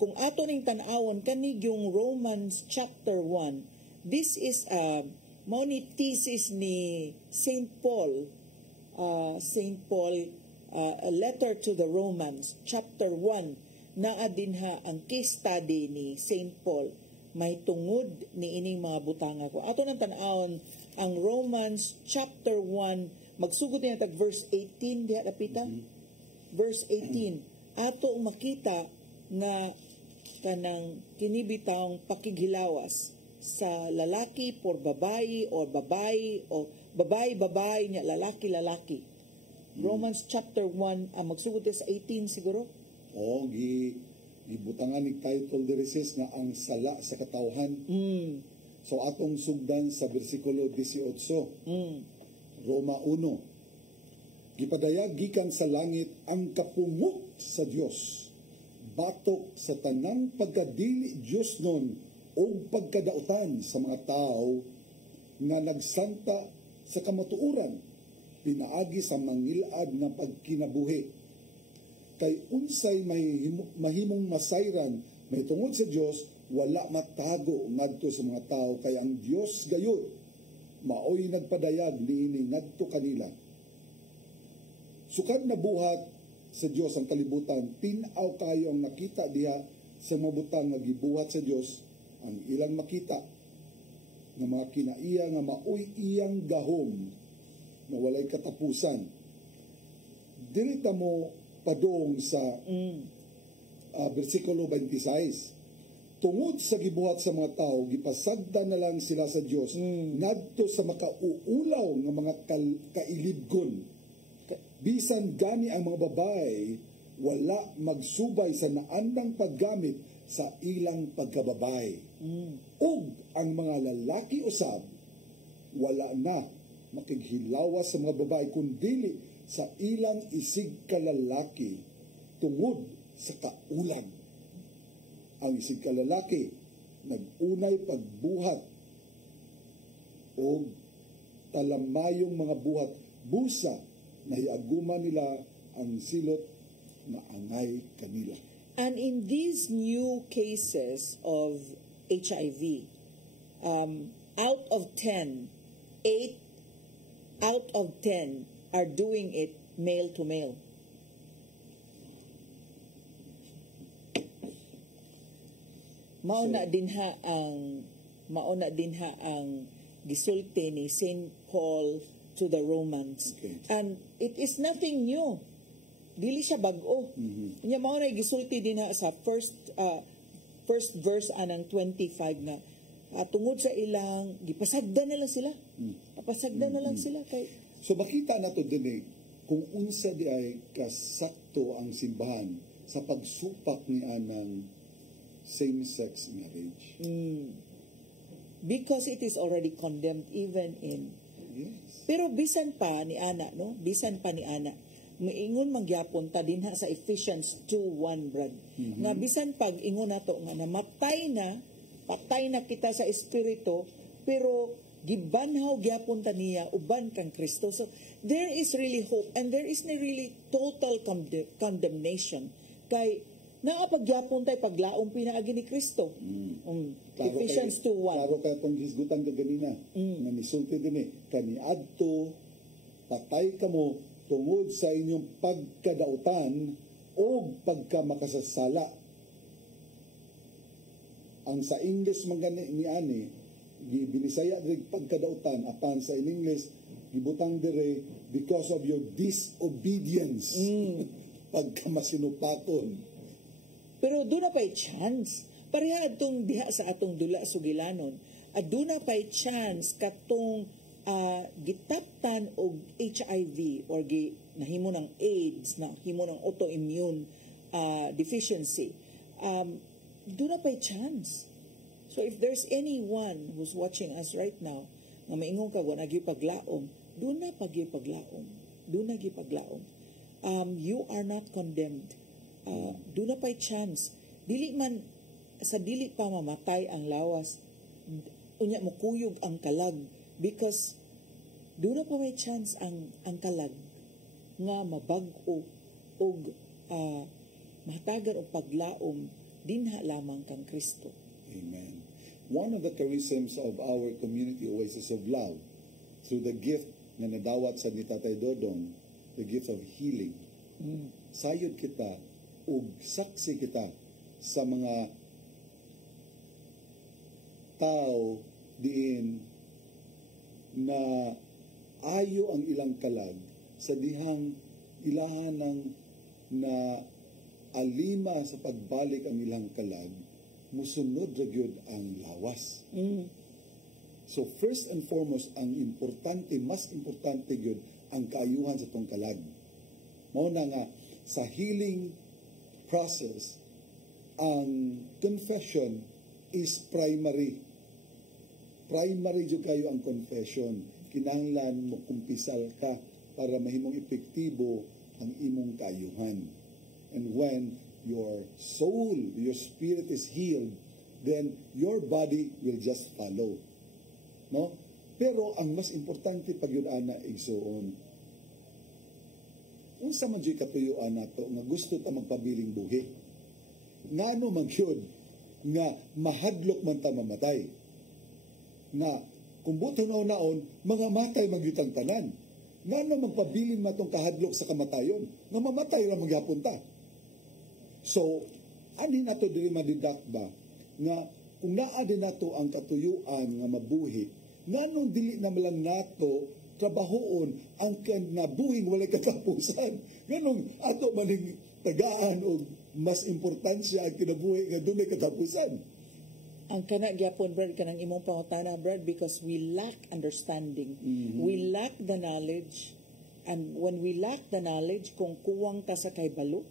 kung ato ning tan-awon kanig yung Romans chapter 1, this is mao ni thesis ni St. Paul, a letter to the Romans chapter 1, naa dinha ang case study ni St. Paul may tungod ni ining mga butanga ko. Ato nang tan-awon ang Romans chapter 1, magsugod niya tag verse 18 diha dapita. Verse 18, ato makita nga kanang kinibitang pakighilawas sa lalaki por babayi o babayi o babayi niya lalaki. Romans chapter 1, magsugod sa 18 siguro. Gibutangan ni title dirises na ang sala sa katawhan. So atong sugdan sa bersikulo 18. Roma 1. Gipadayag gikan sa langit ang kapungok sa Dios batok sa tanang pagkadili Diyos nun o pagkadautan sa mga tao nga nagsanta sa kamatuuran pinaagi sa mangilad na pagkinabuhi kay unsay mahimong masayran may tungod sa Dios wala matago ngadto sa mga tao kay ang Dios gayud maoy nagpadayag niini ngadto kanila sukad na buhat sa Dios ang kalibutan, tinaw kayo ang nakita diha sa mabutang nga gibuhat sa Dios, ang ilang makita nga mga kinaiya nga maoy iyang gahom na walay katapusan. Dirita mo padong sa versikulo 26. Tungod sa gibuhat sa mga tao, gipasagda na lang sila sa Dios ngadto sa makauulaw nga mga kailibgon. Bisan gani ang mga babae wala magsubay sa naandang paggamit sa ilang pagkababay. Ug ang mga lalaki usab wala na makighilawas sa mga babae kundili sa ilang isig kalalaki tungod sa kaulan. Ang isig kalalaki nagunay pagbuhat o talamayong mga buhat busa nahiaguman nila ang silot na angay kanila. And in these new cases of HIV, out of 10, 8 out of 10 are doing it male to male. Mauna dinha ang gisulti ni St. Paul to the Romans. Okay. And it is nothing new. Dili siya bag-o. Nya mao na gisulti dinha sa first verse anang 25 na tungod sa ilang gipasagda na lang sila. Pasagda na lang sila kay so makita nato dinhi kung unsa di ay kasakto ang simbahan sa pagsupak ni anang same-sex marriage. Because it is already condemned even in... Yes. Pero bisan pa ni Ana, no? Bisan pa ni Ana. Miingon mangyapon ta dinha sa Ephesians 2:1, Brad. Nga bisan pag ingon nato nga patay na kita sa espiritu, pero gibanhaw gyapon ta niya uban kang Kristo. So there is really hope and there is really total condemnation kay naapagyapon tay paglaom pinaagi ni Kristo. Ephesians 2:1. Klaro kay pang hisgutan ka ganina. Nga nisulti dinhi kaniadto patay kamo tungod sa inyong pagkadautan o pagkamakasasala. Ang sa English man gani ni ani gibinisaya diri pagkadautan apan sa in English gibutang dire because of your disobedience. Pagkamasinupakon. Pero doon na pa'y chance. Pareha itong diha sa atong dula sugilanon. At doon na pa'y chance katong gitaptan og HIV or nahimo ng AIDS, nahimo ng autoimmune deficiency. Doon na pa'y chance. So if there's anyone who's watching us right now nga maingon ka wala gyud paglaom, doon na paglaom. Doon na gyud paglaom. You are not condemned. Doon na pa'y chance. Dili man, sa dili pa mamatay ang lawas, unya mo kuyog ang kalag because doon na pa may chance ang kalag nga mabag-o o mahatagan o paglaom dinha lamang kang Kristo. Amen. One of the charisms of our community Oasis of Love through the gift na nadawat sa ni Tatay Dodong, the gift of healing. Sayod kita ug saksi kita sa mga tao diin na ayo ang ilang kalag sa dihang ilahanang na alima sa pagbalik ang ilang kalag musunod ra gyud ang lawas. So first and foremost ang mas importante gyud ang kaayuhan sa tong kalag. Mao na nga sa healing process ang confession is primary. Primary jud kayo ang confession. Kinahanglan mo kumpisal ka para mahimong epektibo ang imong kaayuhan. And when your soul, your spirit is healed, then your body will just follow. No? Pero ang mas importante pag yun ana igsuon. Unsa man jud katuyuan nato nga gusto ta magpabiling buhi. Ngano man gyud nga mahadlok man ta mamatay. Na kung buto naon mga matay magyutang tanan. Ngano magpabiling matong kahadlok sa kamatayon nga mamatay ra magyapon ta. So, ani nato diri madidakba nga kung naa din nato ang katuyuan nga mabuhi, nganong dili na lang nato trabahoon ang nabuhing walay katapusan. Nganong ato maning tagaan o mas importansya ang kinabuhi nga dunay katapusan. Ang kana gyapon, Brad, kanang imong pangutana, Brad, because we lack understanding. We lack the knowledge. And when we lack the knowledge, kung kuwang ka sa kaybalo,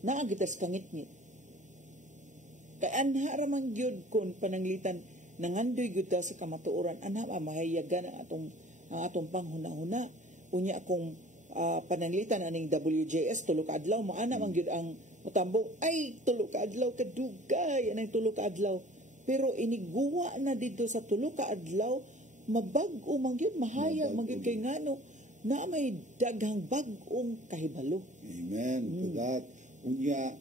naagitas kangit-ngit. Kaya anha ramang gyud kung pananglitan nangandoy gyud ta sa kamatuoran, anha mahayagan ang atong panghuna-huna. Unya kung pananglitan aning WJS tulo ka adlaw mo ana man gyud ang mutambong ay tulo ka adlaw kadugay anay tulo ka adlaw. Pero iniguwa na dito sa tulo ka adlaw mabag-o man gyud mahayag man gyud kay ngano na may daghang bag-ong kahibalo. Amen. To that. Unya,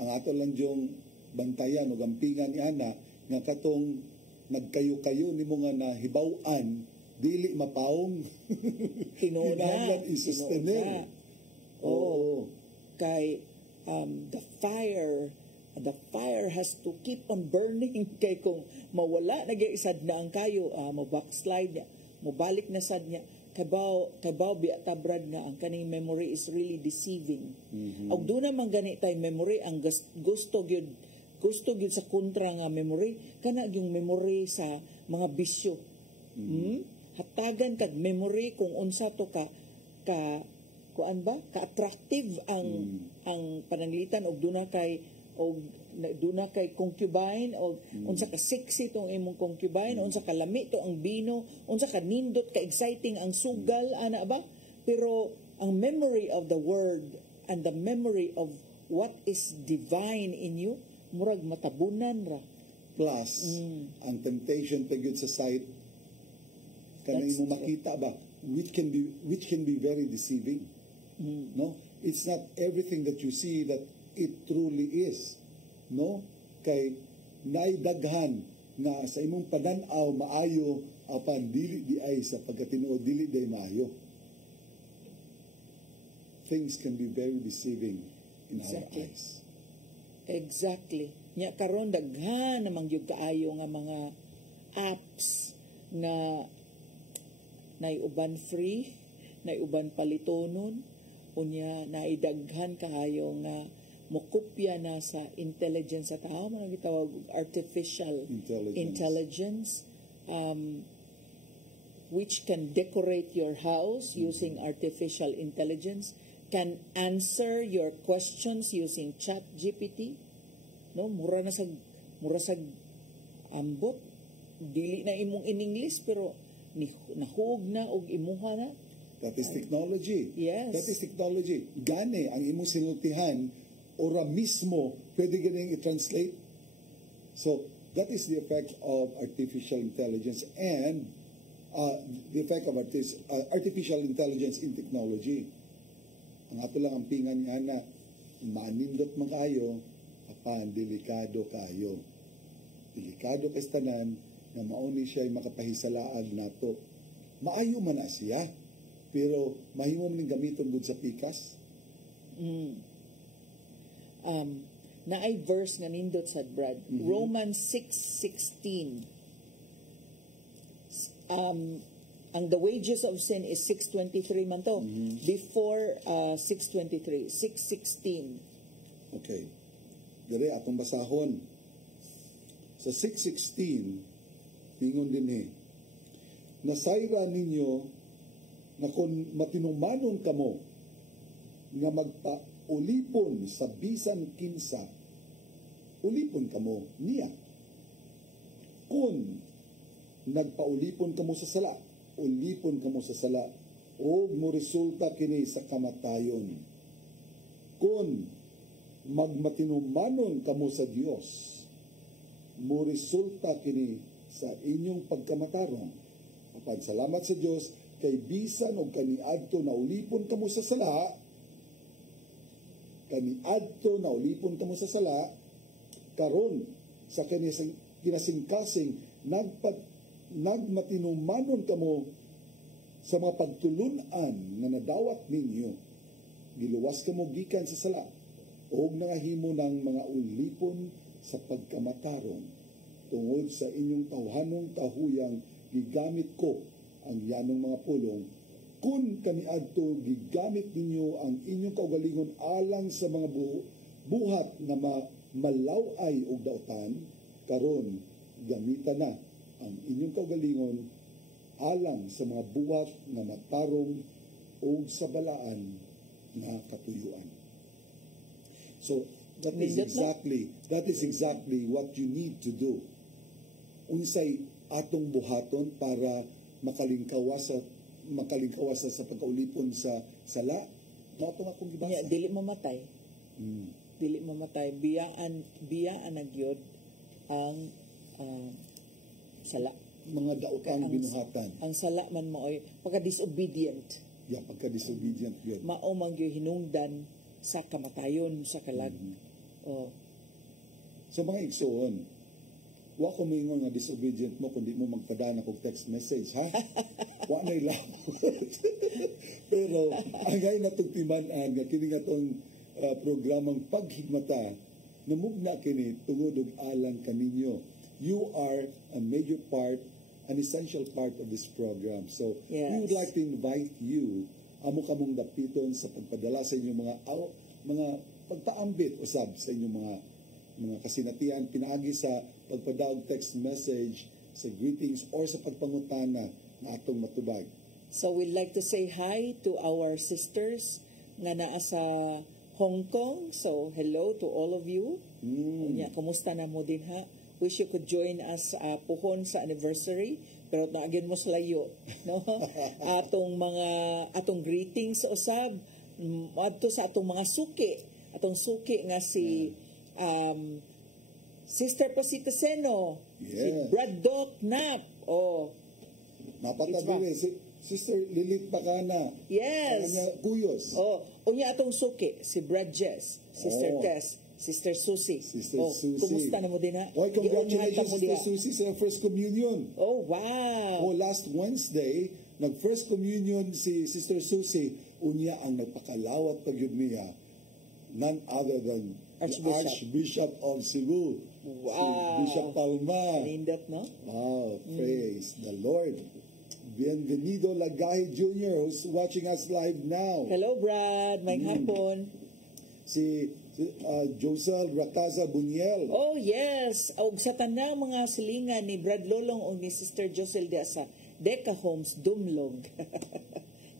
ang ato lang yung bantayan o gampingan ni Ana, nga katong nagkayo-kayo ni mo nga na hibawan, dili mapaong. Tinuod isustenir. Oo. Kay the fire has to keep on burning. Kay kung mawala, nag-iisad na ang kayo, mabackslide niya, mabalik na sad niya, kabaw biata, Brad, nga ang kaning memory is really deceiving. Og doon naman gani tay memory ang gusto gyud sa kontra nga memory kana yung memory sa mga bisyo. Hatagan kag memory kung unsa to ka ka kuan ba ka-attractive ang pananglitan og duna kay concubine og unsa ka sexy tong imong concubine, unsa ka lami to ang bino, unsa ka nindot ka exciting ang sugal ana ba, pero ang memory of the word and the memory of what is divine in you murag matabunan ra. Plus ang temptation to get sa sight kanang mo makita ba, which can be very deceiving. No, it's not everything that you see that it truly is. No, kay naidaghan nga sa imong padan-aw maayo apan dili di ay sa pagkatinuod dili di maayo. Things can be very deceiving in our eyes. Exactly. Nya karon daghan namang gyud kaayo nga mga apps nga naiuban free, naiuban palitonon, unya naidaghan kaayo nga mokopya na sa intelligence sa tao, mga gitawag artificial intelligence, which can decorate your house using artificial intelligence, can answer your questions using chat GPT. No, mura sa ambot, dili na imong in English pero nahug na og imuha na. That is technology. Yes. That is technology. Gani ang imong sinultihan ora mismo pwede ganing i-translate. So that is the effect of artificial intelligence and the effect of artificial intelligence in technology. Ang ato lang ang pingan nga na manindot man kayo apan delikado kayo. Delikado kay tanan na mauni siya makapahisalaag nato. Maayo man na siya pero mahimo man gamiton gud sa pikas. Naay verse nga nindot sa Brad. Romans 6:16. Ang the wages of sin is 6:23 man to. Before 6:23, 6:16. Okay. Dere atong basahon. Sa 6:16 tingon dinhi. Nasayra ninyo na kung matinumanon kamo nga ulipon sa bisan kinsa, ulipon kamo niya. Kung nagpaulipon kamo sa sala, ulipon kamo sa sala, o mo resulta kini sa kamatayon. Kung magmatinumanon kamo sa Dios, mo resulta kini sa inyong pagkamatarong. Apan salamat sa Dios kay bisan og kaniadto na ulipon kamo sa sala, kaniadto na ulipon kamo sa sala, karon sa kinasingkasing nagmatinumanon kamo sa mga pagtulunan nga nadawat ninyo, giluwas kamo gikan sa sala og nangahimo ng mga ulipon sa pagkamatarong tungod sa inyong tawhanong kahuyang gigamit ko ang yanong mga pulong. Kung kaniadto gigamit ninyo ang inyong kaugalingon alang sa mga buhat na malaway og dautan, karon gamitan na ang inyong kaugalingon alang sa mga buhat na matarong o sa balaan na katuyuan. So that is exactly what you need to do. Unsay atong buhaton para makalingkawas sa pagkaulipon sa sala. Nato nga kung gibasa. Dili mamatay. Dili mamatay. Biyaan nagyod ang sala. Mga daotang binuhatan. Ang sala man mo ay pagka-disobedient. Pagka-disobedient yun. Mao man gyud hinungdan sa kamatayon sa kalag. Sa mga igsoon, wa ko mingon nga disobedient mo kundi mo magpadana kog text message, ha? Wa na ilaw. Pero angay natong timan-an nga kini ngatong programang paghigmata namugna kini tungod og alang kaninyo. You are a major part, an essential part of this program. So we would like to invite you amo kamong dapiton sa pagpadala sa inyong mga pagpaambit usab sa inyong mga kasinatian pinaagi sa pagpadaog text message, sa greetings or sa pagpangutana na atong matubag. So we'd like to say hi to our sisters nga naa sa Hong Kong. So hello to all of you. Unya, kumusta na mo din ha? Wish you could join us puhon sa anniversary, pero naagin mo sa layo, no? atong greetings sa usab adto sa atong mga suki. Atong suki nga si Sister Pasita Seno, si Brad Doc Nap. Napatabi si Sister Lilith Bacana. Yes. Kuyos. Unya atong suki si Brad Jess, Sister Tess, Sister Susie. Sister Susie. Kumusta na mo din ha? Congratulations, Sister Susie, sa First Communion. Oh, wow. Last Wednesday, nag-First Communion si Sister Susie. Unya ang nagpakalawat pag-yun niya, none other than Archbishop of Cebu. Wow. Si Bishop Palma. Nindot, no? Wow, praise the Lord. Bienvenido Lagahi Jr. who's watching us live now. Hello, Brad. May hapon. Si Josel Racaza Buñuel. Oh, yes. Og sa tanang mga silingan ni Brad Lolong o ni Sister Josel de sa Deca Homes, Dumlog.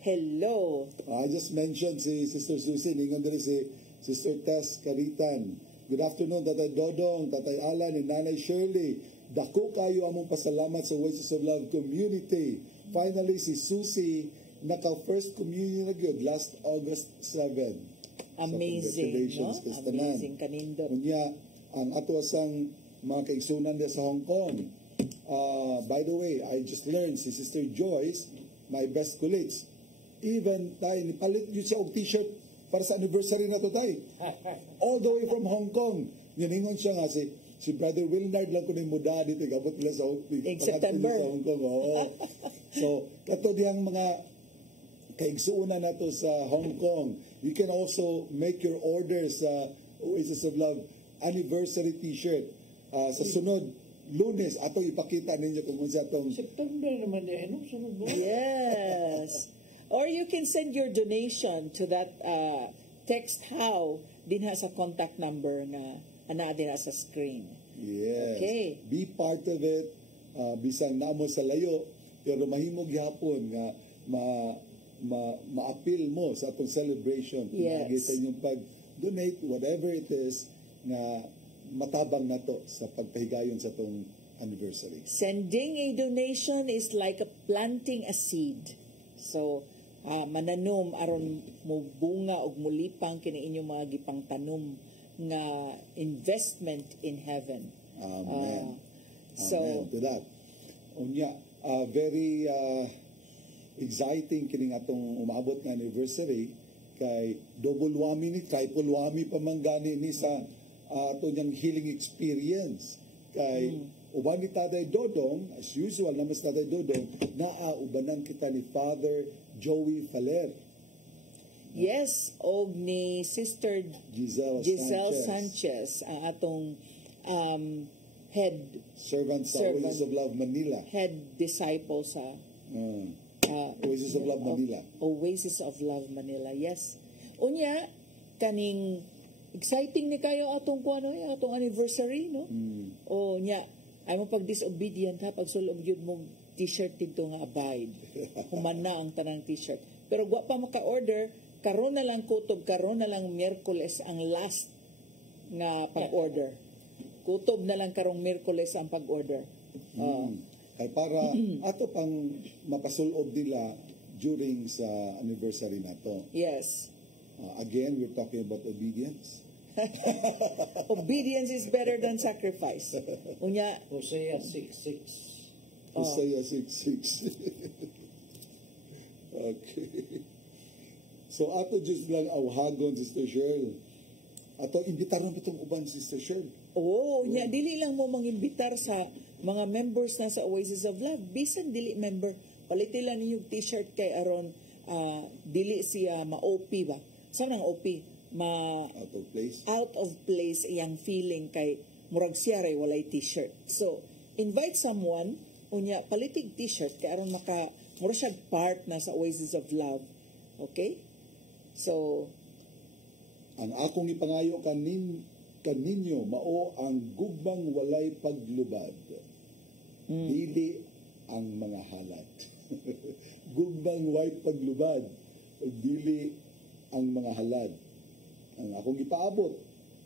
Hello. I just mentioned si Sister Susie. Ningon din si Sister Tess Caritan. Good afternoon, Tatay Dodong, Tatay Alan, and Nanay Shirley. Dako kayo among pasalamat sa Voices of Love community. Finally, si Susie naka-first communion na gyud last August 7. Amazing, no? Amazing kanindot. Kunya, ang ato asang mga kaigsunan sa Hong Kong. By the way, I just learned si Sister Joyce, my best colleagues, even tayo, nipalit yun siya og t-shirt para sa anniversary na to tayo. All the way from Hong Kong. Yaningon siya nga si Brother Wilnard lang ko na muda dito. Gabot nila sa September. Sa Hong Kong. So, kato diyang mga kaigsuunan nato sa Hong Kong. You can also make your orders sa Oasis of Love anniversary t-shirt. Sa sunod, Lunes, ato ipakita ninyo kung unsa atong September naman eh. Ano? Sunod mo? Yes. Or you can send your donation to that text how din ha sa contact number na ana din sa screen. Yes. Okay. Be part of it. Bisan namo sa layo, pero mahimog gyapon nga ma-appeal mo sa atong celebration. Yes. Sa inyong pag-donate, whatever it is, na matabang na to sa pagpahigayon sa atong anniversary. Sending a donation is like planting a seed. So, mananom aron mo bunga og mulipang kini inyong mga gipangtanom nga investment in heaven. Amen. So, Amen to that. Unya, very exciting kining atong umabot nga anniversary kay double whammy ni triple whammy pa man gani ni sa ato niyang healing experience kay uban ni Tatay Dodong, as usual naman sa Tatay Dodong, ubanan kita ni Father Joey Faler. Yes, og ni Sister Giselle Sanchez, ang atong head servant sa Oasis of Love Manila. Head disciple sa Oasis of Love Manila. Oasis of Love Manila, yes. Unya, kaning exciting ni kayo atong atong anniversary, no? O nya, ay mo pag disobedient ha, pag sulob yun mong t-shirt dito nga abide. Human na ang tanang t-shirt. Pero gwa pa maka-order, karon na lang kutob, karon na lang Miyerkules ang last nga pag-order. Kutob na lang karong Miyerkules ang pag-order. Kay para ato pang mapasulob nila during sa anniversary na to. Yes. Again, we're talking about obedience. Obedience is better than sacrifice. Unya, Hosea 6:6. Hosea 6:6. Okay. So ato just lang awhagon, Sister Cheryl. Ato imbitaron itong uban, Sister Cheryl. Nya dili lang mo mangimbitar sa mga members na sa Oasis of Love. Bisan dili member, palitilan ninyo t-shirt kay aron dili siya ma-OP ba? Saan ang OP? Out of place iyang feeling kay murag siya ray walay t-shirt. So, invite someone unya palitig t-shirt kay aron mura siya part na sa Oasis of Love. Okay? So, ang akong ipangayo kaninyo mao ang gugmang walay paglubad. Dili ang mga halat. Gugmang white paglubad, ug dili ang mga halad. Ang akong gipaabot,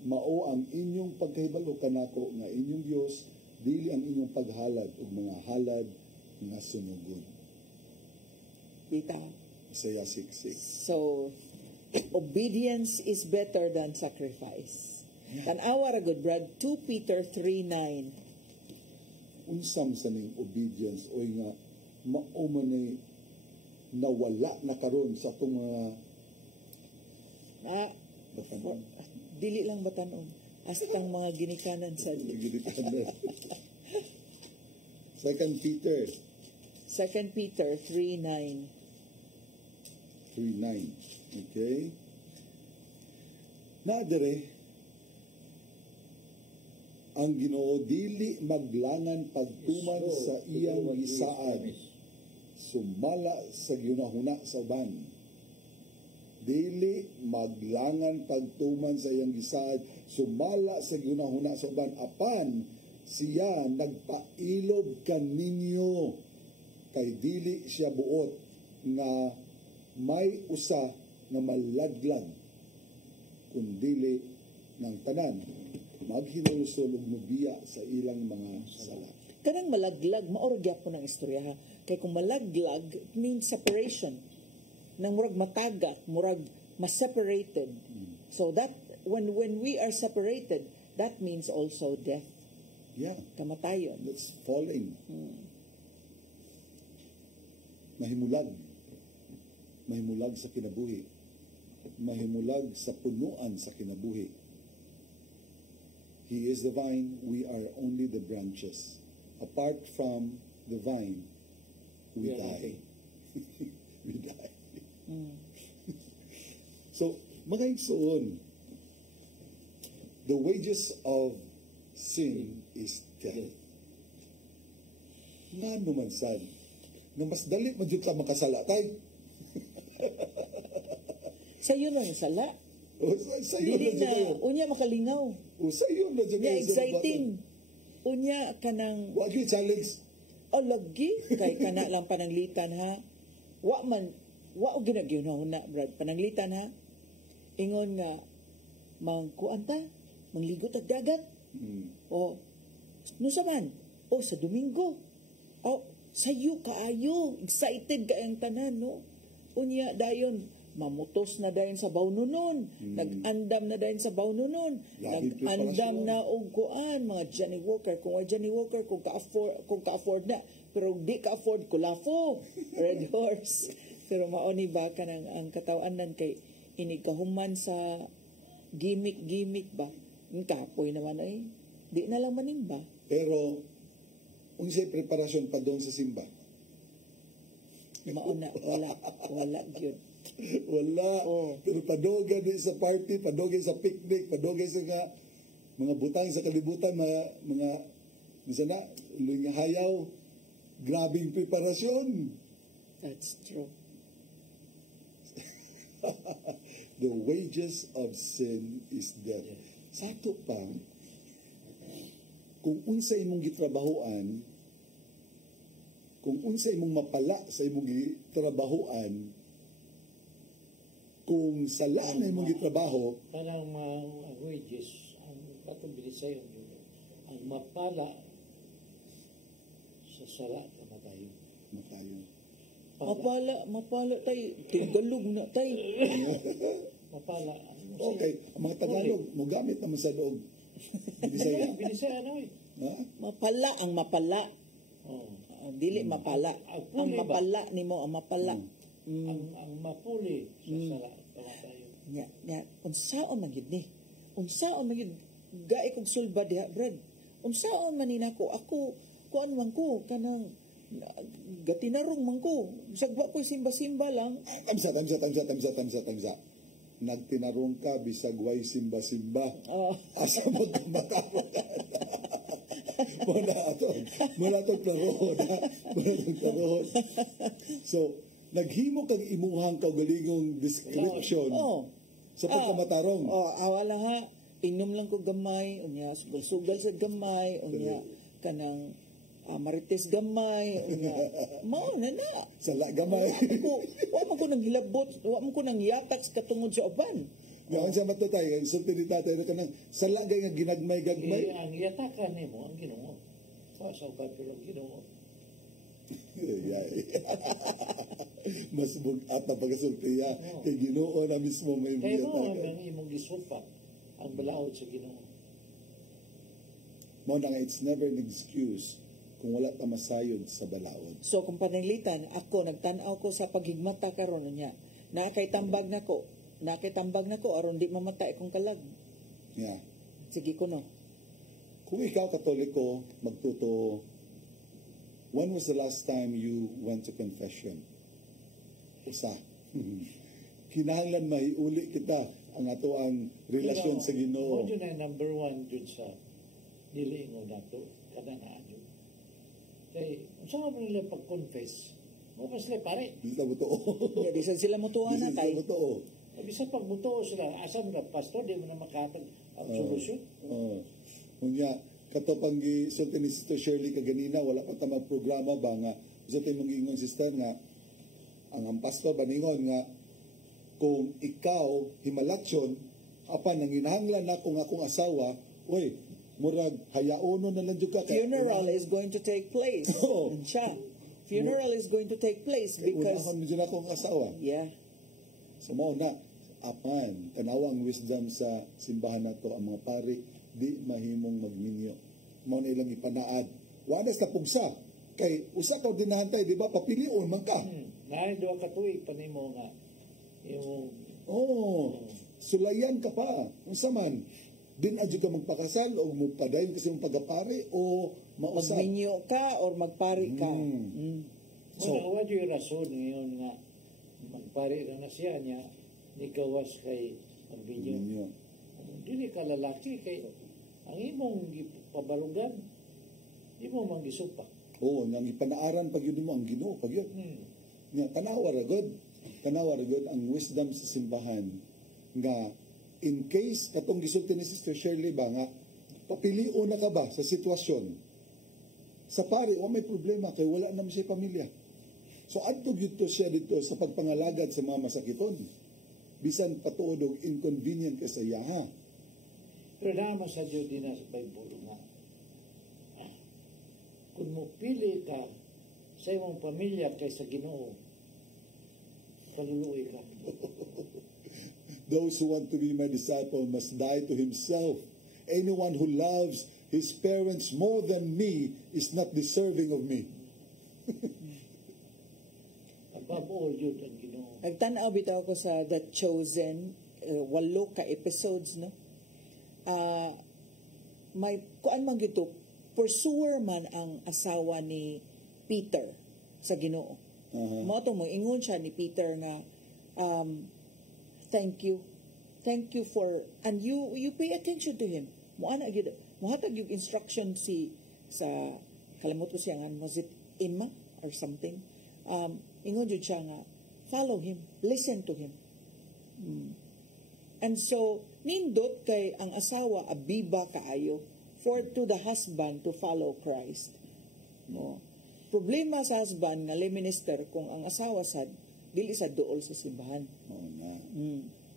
mao ang inyong pagkahibalo kanako nga inyong Dios, dili ang inyong paghalad ug mga halad nga sunugon. Kita. Isaiah 6:6. So, obedience is better than sacrifice. Tanawa ra good Brad, 2 Peter 3:9. Unsam sa ning obedience o nga mao man ay nawala na karon sa atong mga batanon. Dili lang batanon, hastang mga ginikanan sa Ginikanan. 2 Peter 2 Peter 3:9. 3:9. Okay? Nadere, ang Ginoo dili maglangan pagtuman sa iyang gisaad, sumala sa ginahuna sa uban. Dili maglangan pagtuman sa iyang gisaad, sumala sa ginahuna sa uban. Apan siya nagpailob kaninyo, kay dili siya buot nga may usa nga malaglag, kundili ng tanan maghinulsol ug mubiya sa ilang mga sala. Kanang malaglag, maorog gyapon ang istorya ha. Kay kung malaglag, it means separation. Nang murag mataga, murag ma-separated. So that, when we are separated, that means also death. Yeah. Kamatayon. That's falling. Mahimulag. Mahimulag sa kinabuhi. Mahimulag sa punuan sa kinabuhi. He is the vine, we are only the branches. Apart from the vine, we die. We die. So, mga igsoon, the wages of sin is death. Nga naman sad, na mas dali man dyan ka makasala tayo. Sa iyo lang sala. Sa iyo Dili na na, unya makalingaw. sa iyo na dyan. Yeah, exciting. Unya kanang Wagi challenge. o lagi kay kana lang pananglitan ha. Wa og ginagyunahuna Brad, pananglitan ha. Ingon nga mangkuan ta, mangligot og dagat. O no sa man? O sa Domingo. O sayo kaayo, excited ka ang tanan no. Unya dayon mamutos na dayon sa bawnunon, nag-andam na dayon sa bawnunon, nag-andam na og kuan mga Johnny Walker, kung Johnny Walker kung ka-afford na, pero di ka-afford kulafo, Red Horse. Pero maoni ba kanang ang katawanan kay inikahuman sa gimmick ba? Ang kapoy naman ay di na lang manimba. Pero unsay preparasyon pa doon sa simba? Mauna wala gyud. Wala. Pero padogan din sa party, padogan sa picnic, padogan sa mga butang sa kalibutan, mga na, nga hayaw, grabing preparasyon. That's true. The wages of sin is death. Sato pa, kung unsa imong gitrabahoan, kung unsa imong mapala sa imong gitrabahoan, kung sala na imong gitrabaho, Kanang mga wages, ang patubilisayon dito, ang mapala sa sala kamatayon. Mapala tay, tigalog na tay. Mapala. Okay, ang mga Tagalog, mogamit naman sa loob. Binisaya. Binisaya na eh. Mapala ang mapala. Dili mapala. Ang mapala nimo ang mapala. Ang mapuli sa sala kamatayon. Nya, unsaon man gid ni? Unsaon man gid gae kog sulba diha, Brad? Unsaon man ni nako? Ako kuan man ko kanang gatinarong man ko. Sagwa ko simba-simba lang. Tamsa. Nagtinarong ka, bisag way simba-simba. Asa mo tumatawag? Muna ito klarohon. So, naghimo kag imuhang kaugalingong description sa pagkamatarong. Awala ha, inom lang ko gamay, unya sugal-sugal sa gamay, unya kanang marites gamay, mao na na. Sala gamay. Wa mo ko nang hilabot, wa mo ko nang yatak sa katungod sa uban. Yan sa matatay, kay sulti ni tatay ka nang salagay nga ginagmay-gagmay. Ang yatakan nimo ang Ginoo. Sa kapilo ang Ginoo. Mas bugat na pagkasultiya. Kay Ginoo na mismo may Kaya mo yatakan. ang imong gisupak ang balaod sa Ginoo. Mo na nga, it's never an excuse kung wala ta masayod sa balaod. So kung pananglitan, ako nagtanaw ko sa paghigmata karon niya. Nakay tambag nako aron di mamatay akong kalag. Yeah. Sige ko no. Kung ikaw Katoliko, magtuto, when was the last time you went to confession? Usa. Kinahanglan maiuli kita ang ato ang relasyon sa Ginoo. Mo na number 1 dun sa diliingon nato kada na adyo. Kay unsa man nila pag-confess? Mo pa sila pare. Di ka buto. Di sila mutuan na kay. Bisa pagbuto sila, asam na pastor, di mo na makatag ang solusyon. Kunya, katopang sulti ni Sister Shirley kaganina, wala pa tamang programa ba nga, isa tayo mong ingon sister nga, ang pastor baningon nga, kung ikaw, himalatsyon, apan, nang hinahanglan na kung akong asawa, uy, murag, hayauno na lang ka. Funeral is going to take place. Funeral is going to take place because... Unahon mo dyan akong asawa. Yeah. So mo na, apan, tanawang wisdom sa simbahan nato ang mga pari, di mahimong magminyo. Mo na ilang ipanaad. Wala sa pugsa. Kay, usa ka dinahantay, di ba? Papilion man ka. Nahin doon katuig pa nimo nga. Yung... Sulayan ka pa. Unsa man, din adyo ka magpakasal o magpadayon kasi mong pagapari o mausap. Magminyo ka or magpari ka. So, what yung rason ngayon nga magpari na siya niya ni gawas kay magbinyo. Dili ka lalaki kay ang imong pabarugan di mo manggisupak. Oo, nang ipanaaran pag yun mo ang Ginoo pag yun. Nga tanawa ra gud ang wisdom sa simbahan nga in case katong gisulti ni Sister Shirley ba nga papilion na ka ba sa sitwasyon sa pari o may problema kay wala naman siya pamilya. So adto gyud to siya dito sa pagpangalagad sa mga masakiton. Bisan patuod og inconvenient ka sa iyaha. Pero naman sa Diyos din sa Bible nga. Kung mo pili ka sa imong pamilya kaysa Ginoo, paluluoy ka. Those who want to be my disciple must die to himself. Anyone who loves his parents more than me is not deserving of me. Above all, yun ang Ginoo. Nagtanaw bitaw ko sa The Chosen, 8 ka episodes, no? May, kuan man gito, pursuer man ang asawa ni Peter sa Ginoo. Mo to mo ingon siya ni Peter nga thank you for, and you pay attention to him. Moana gyud mohatag yung instruction sa kalimot ko siya nga was it Emma or something. Ingon jud siya nga follow him, listen to him. And so nindot kay ang asawa abiba kaayo to the husband to follow Christ. No. Problema sa husband nga lay minister kung ang asawa sad dili sa duol sa simbahan.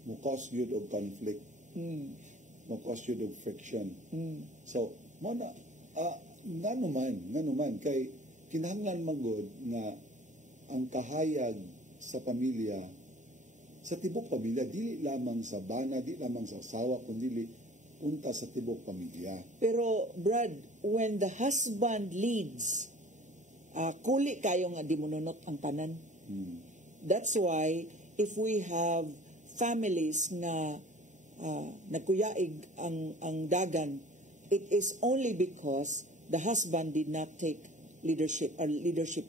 Mo cause yun og conflict. Mo cause yun og friction. So, mo na, nanuman, kay kinahanglan magod nga ang kahayag sa pamilya, sa tibok pamilya, dili lamang sa bana, di lamang sa asawa, kundi unta sa tibok pamilya. Pero, Brad, when the husband leads, kuli kayo nga di mununot ang tanan. That's why, if we have families na nagkuyaig ang dagan, it is only because the husband did not take leadership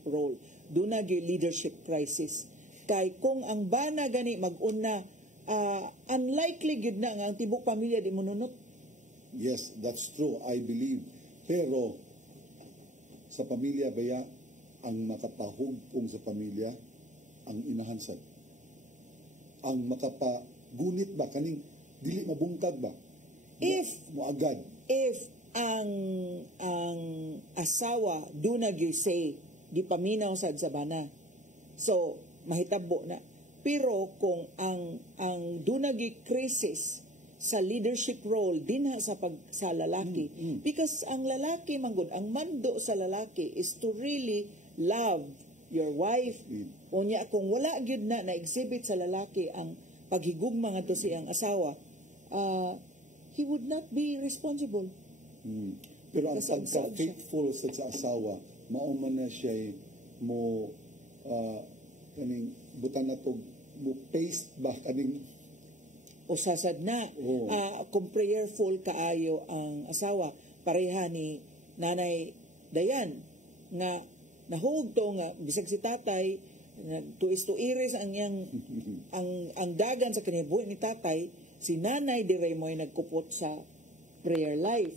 role. Doon na yung leadership crisis. Kay kung ang bana gani mag-una, unlikely gud na nga ang tibok pamilya di mununot. Yes, that's true. I believe. Pero sa pamilya baya ang makapahugpong sa pamilya ang inahansad. Ang makapagunit ba kaning dili mabungkag ba? If ang asawa do na gyud say gipaminaw sad sa bana. So mahitabo na. Pero kung ang do na gyud crisis sa leadership role dinha sa lalaki, because ang lalaki manggod, ang mando sa lalaki is to really love your wife. Unya kung wala gyud na exhibit sa lalaki ang paghigugma ngadto siyang asawa, he would not be responsible. Pero ang pagka-faithful sa asawa, mauman na siya mo kaning butan na to mo paste ba kaning usasad na. Kung prayerful kaayo ang asawa, pareha ni Nanay Dayan nga nahug to nga bisag si tatay tuis-tuiris ang ang dagan sa kanibuhi ni tatay, si Nanay dire mo'y nagkupot sa prayer life.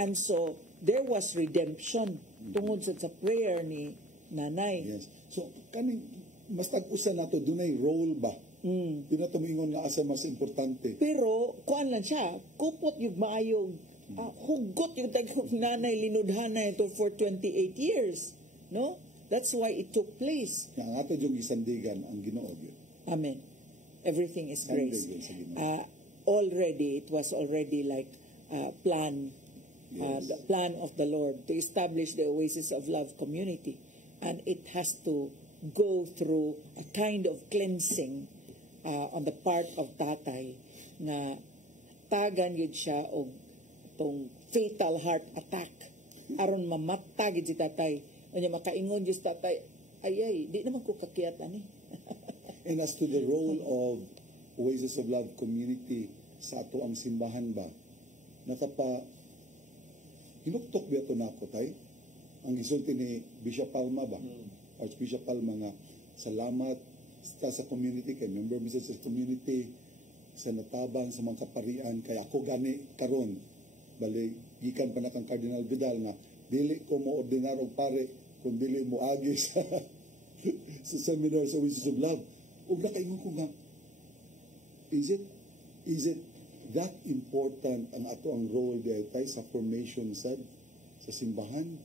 And so there was redemption tungod sa prayer ni Nanay. Yes. So kaning mas tag-usa nato dunay role ba? Di na tumingon nga asa mas importante. Pero kuan lang siya, kupot yung maayog, hugot yung Nanay linudhanay ito for 28 years. No? That's why it took place. Nga ato yung gisandigan ang Ginoo. Amen. Everything is grace. Already, it was already like plan, the plan of the Lord to establish the Oasis of Love community. And it has to go through a kind of cleansing on the part of tatay nga tagan yun siya og tong fatal heart attack aron mamatag si tatay. Unya makaingon jud tatay, ay di naman ko kakiyat ani. And as to the role of Oasis of Love community sa ato ang simbahan ba, nakapa hinuktok ba ito na ako tay? Ang isulti ni Bishop Palma ba? Archbishop Palma nga, salamat sa community, kay member mo sa community, sa natabang, sa mga kaparian, kaya ako gani karon bali, gikan pa na kang Cardinal Vidal nga, dili ko mo ordinar og pare, kung dili mo agi sa seminar sa Oasis of Love. Ug nakaingon ko nga, is it that important ang ato ang role di tay sa formation sa simbahan?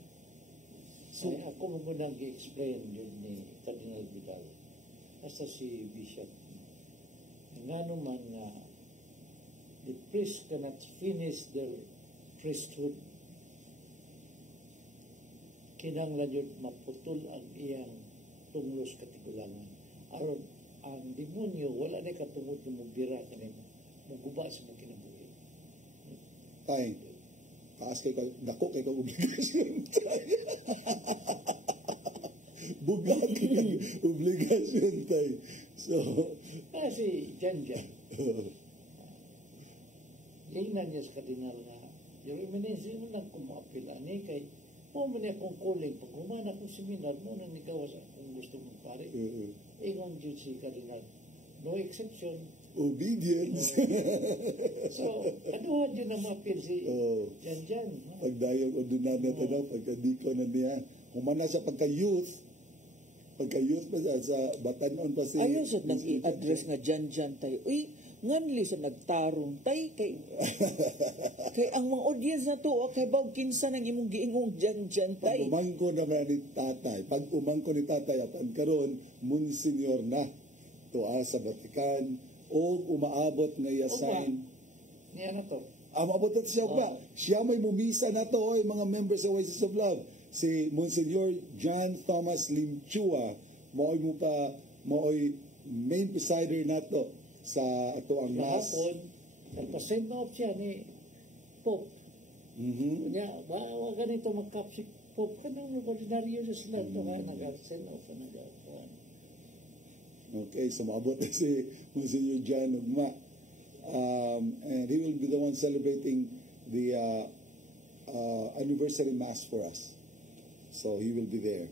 So, ako mo nang i-explain yun ni Cardinal Vidal. Nasa si Bishop. Nga naman na the priest cannot finish their priesthood. Kinanglan yun maputol ang iyang tunglos katigulangan. Aron, ang demonyo, wala na katungod na magbira ka na maguba sa mga kinabuhi. Tay, taas kay dako kay obligasyon. Bugat kay obligasyon tay. So, si Jan. Tingnan niya sa kardinal na yung eminensya mo nang kumapil ani kay mo man akong calling pag humana akong seminar mo nang nigawas akong gusto mong pare. Ingon dyan si kardinal. No exception. Obedience. So, ano dyan na mapil si Jan. Pagdayong o doon na ito pagkadiko na niya. Humana sa pagka-youth pa sa Batanon pa si... Ayaw sa nag-i-address nga Jan tayo. Uy, nganli sa nagtarong tay kay ang mga audience na to kay bawg kinsa nang imong giingong Jan tay. Pag umangko na ni tatay, pag umangko ni tatay apan karon Monsignor na tuwa sa Vatican o umaabot nga yasan. Niya na to. Maabot na siya ba? Siya may mumisa na to mga members sa Oasis of Love. Si Monsignor John Thomas Limchua maoy main presider na to sa ato ang mass. Kahapon, nagpa-send off siya ni Pope. Kanya, bawa ganito magkapsik Pope ka nang ordinaryo sa sila. Ito ka nag-send off na nag-phone. Okay, so maabot na si Monsignor John Ugma. And he will be the one celebrating the anniversary mass for us. So he will be there.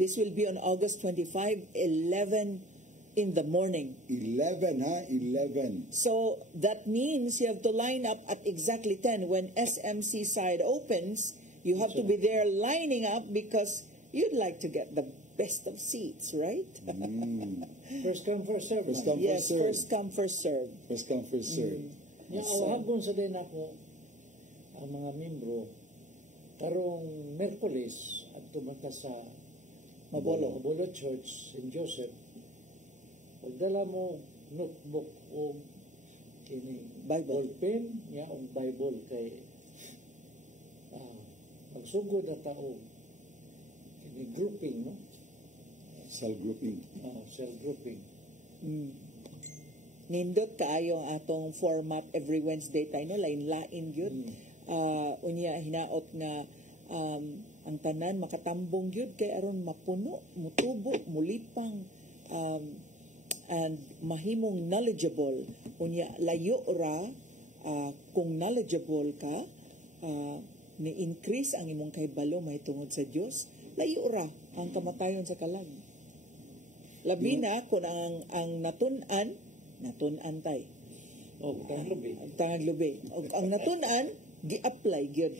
This will be on August 25, 11 in the morning. 11. So that means you have to line up at exactly 10. When SMC side opens, you have to be there lining up because you'd like to get the best of seats, right? First come, first serve. First come, first serve. First come, first serve. Awahagon sa din ako, ang mga membro karong Merkulis at tumata sa Mabolo Church St. Joseph. Pagdala mo notebook o kini Bible pen ya o Bible kay magsugod na tao kini grouping no Cell grouping. cell grouping. Nindot kaayo ang atong format every Wednesday tayo na lain-lain yun. Unya hinaot nga ang tanan makatambong yun kay aron mapuno, mutubo, mulipang and mahimong knowledgeable. Unya layo ra kung knowledgeable ka ni-increase ang imong kahibalo mahitungod sa Dios, layo ra ang kamatayon sa kalag. Labi na kung ang natunan tay. Tangag lubi. Ang natunan, gi-apply gyud.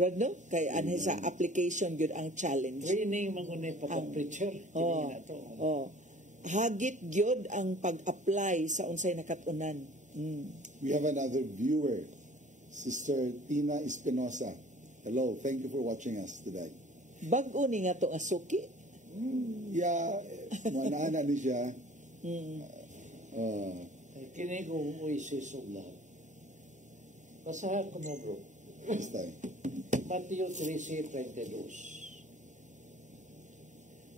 Right, no? Kay anhe sa application gyud ang challenge. Training man kuno pagka-preacher. Hagit gyud ang pag-apply sa unsay nakatunan. We have another viewer, Sister Tina Espinosa. Hello, thank you for watching us today. Bag-o ni nga to asuki. Manana ni siya. Kini kong oasis of love. Basahan ko mo bro. This time. Mateo 13:32.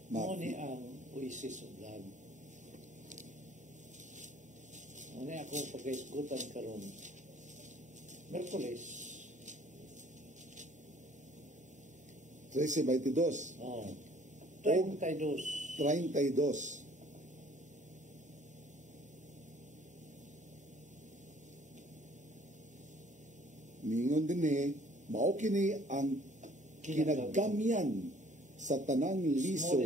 Muni ang oasis of love. Muni ako pagkaisgutan karon. Merkulis. 13:22. 32. Mingon din mao kini ang kinagamyan sa tanang liso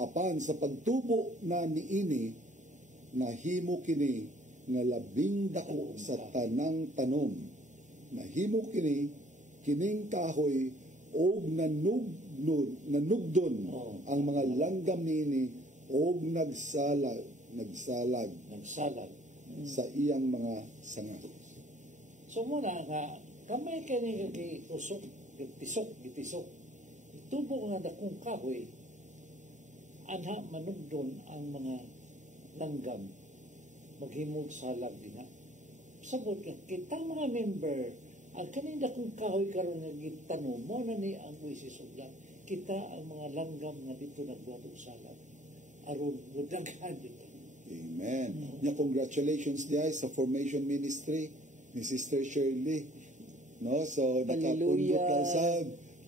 apan sa pagtubo na niini nahimo kini nga labing dako sa tanang tanom, nahimo kini kining kahoy og nanugdon ang mga langgam niini og nagsalag sa iyang mga sanga. So muna nga kamay kani usok gitisok tubo nga dakong kahoy anha manugdon ang mga langgam maghimog salag din na. Sabot ka, kitang mga member, ang kanina kong kahoy karon nga gitanom, mo na ni ang oasis of love. Kita ang mga langgam nga dito nagbuhatog salag. Aron, budaghan dito. Amen. Congratulations guys sa formation ministry ni Sister Shirley. No, so nakapundok lang sa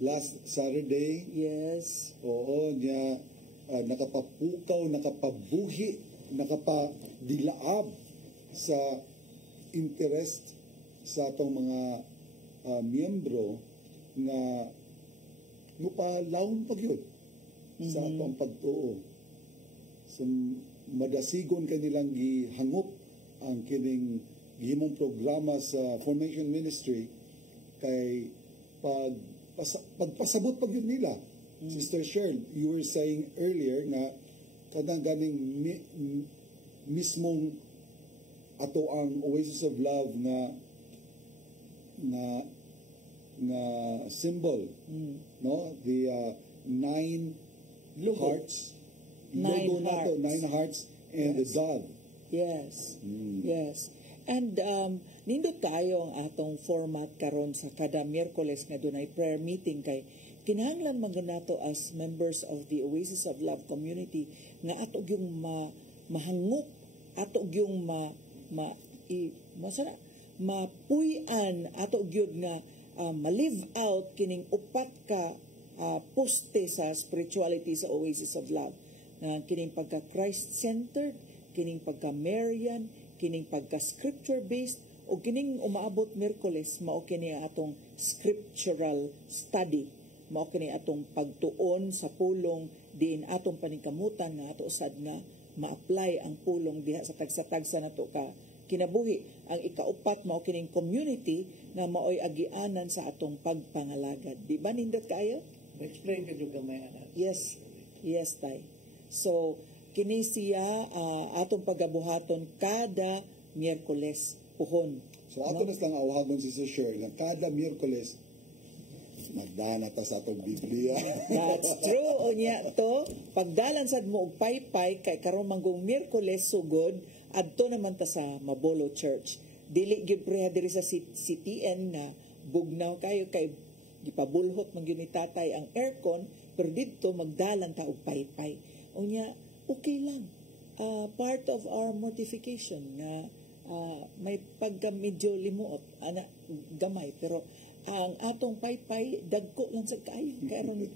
last Saturday. Yes. Oo, niya nakapapukaw, nakapabuhi, nakapadilaab sa interest sa atong mga miyembro nga mupalawon pag yun sa atong pagtuo. So, madasigon kanilang gihangop ang kining gihimong programa sa Formation Ministry kay pagpasabot pag yun nila. Sister Cheryl, you were saying earlier na kadang ganing mismong ato ang Oasis of Love nga symbol, no, the 9 hearts, logo nato, 9 hearts and the dove. Yes. Yes. And nindot tayo ang atong format karon sa kada Miyerkules nga dunay prayer meeting kay kinahanglan man nato as members of the Oasis of Love community nga ato gyung mahangop, ato gyung mapuy-an, ato gyud nga ma-live out kining upat ka poste sa spirituality sa Oasis of Love. Kining pagka Christ-centered, kining pagka Marian, kining pagka scripture-based, o kining umaabot Miyerkules, mao kini atong scriptural study, mao kini atong pagtuon sa pulong diin atong paningkamutan nga ato sad nga ma-apply ang pulong diha sa tagsa-tagsa nato ka kinabuhi. Ang ikaupat mao kining community nga maoy agianan sa atong pagpangalagad. Di ba nindot kayo? Explain ka jud gamay ana. Yes. Yes, tay. So kini siya atong pagabuhaton kada Miyerkules puhon. So ato na lang awhagon si Sir nga kada Miyerkules magdana ta sa atong Biblia. That's true. O niya to, pagdalan sad mo og paypay kay karon manggong Miyerkules sugod adto naman ta sa Mabolo Church. Dili gyud preha diri sa CTN nga bugnaw kayo kay gipabulhot man gyud ni tatay ang aircon pero didto magdalan ta og paypay. O niya okay lang. Part of our mortification nga may pagka medyo limuot ana gamay pero ang atong paypay dagko lang sa kayo karon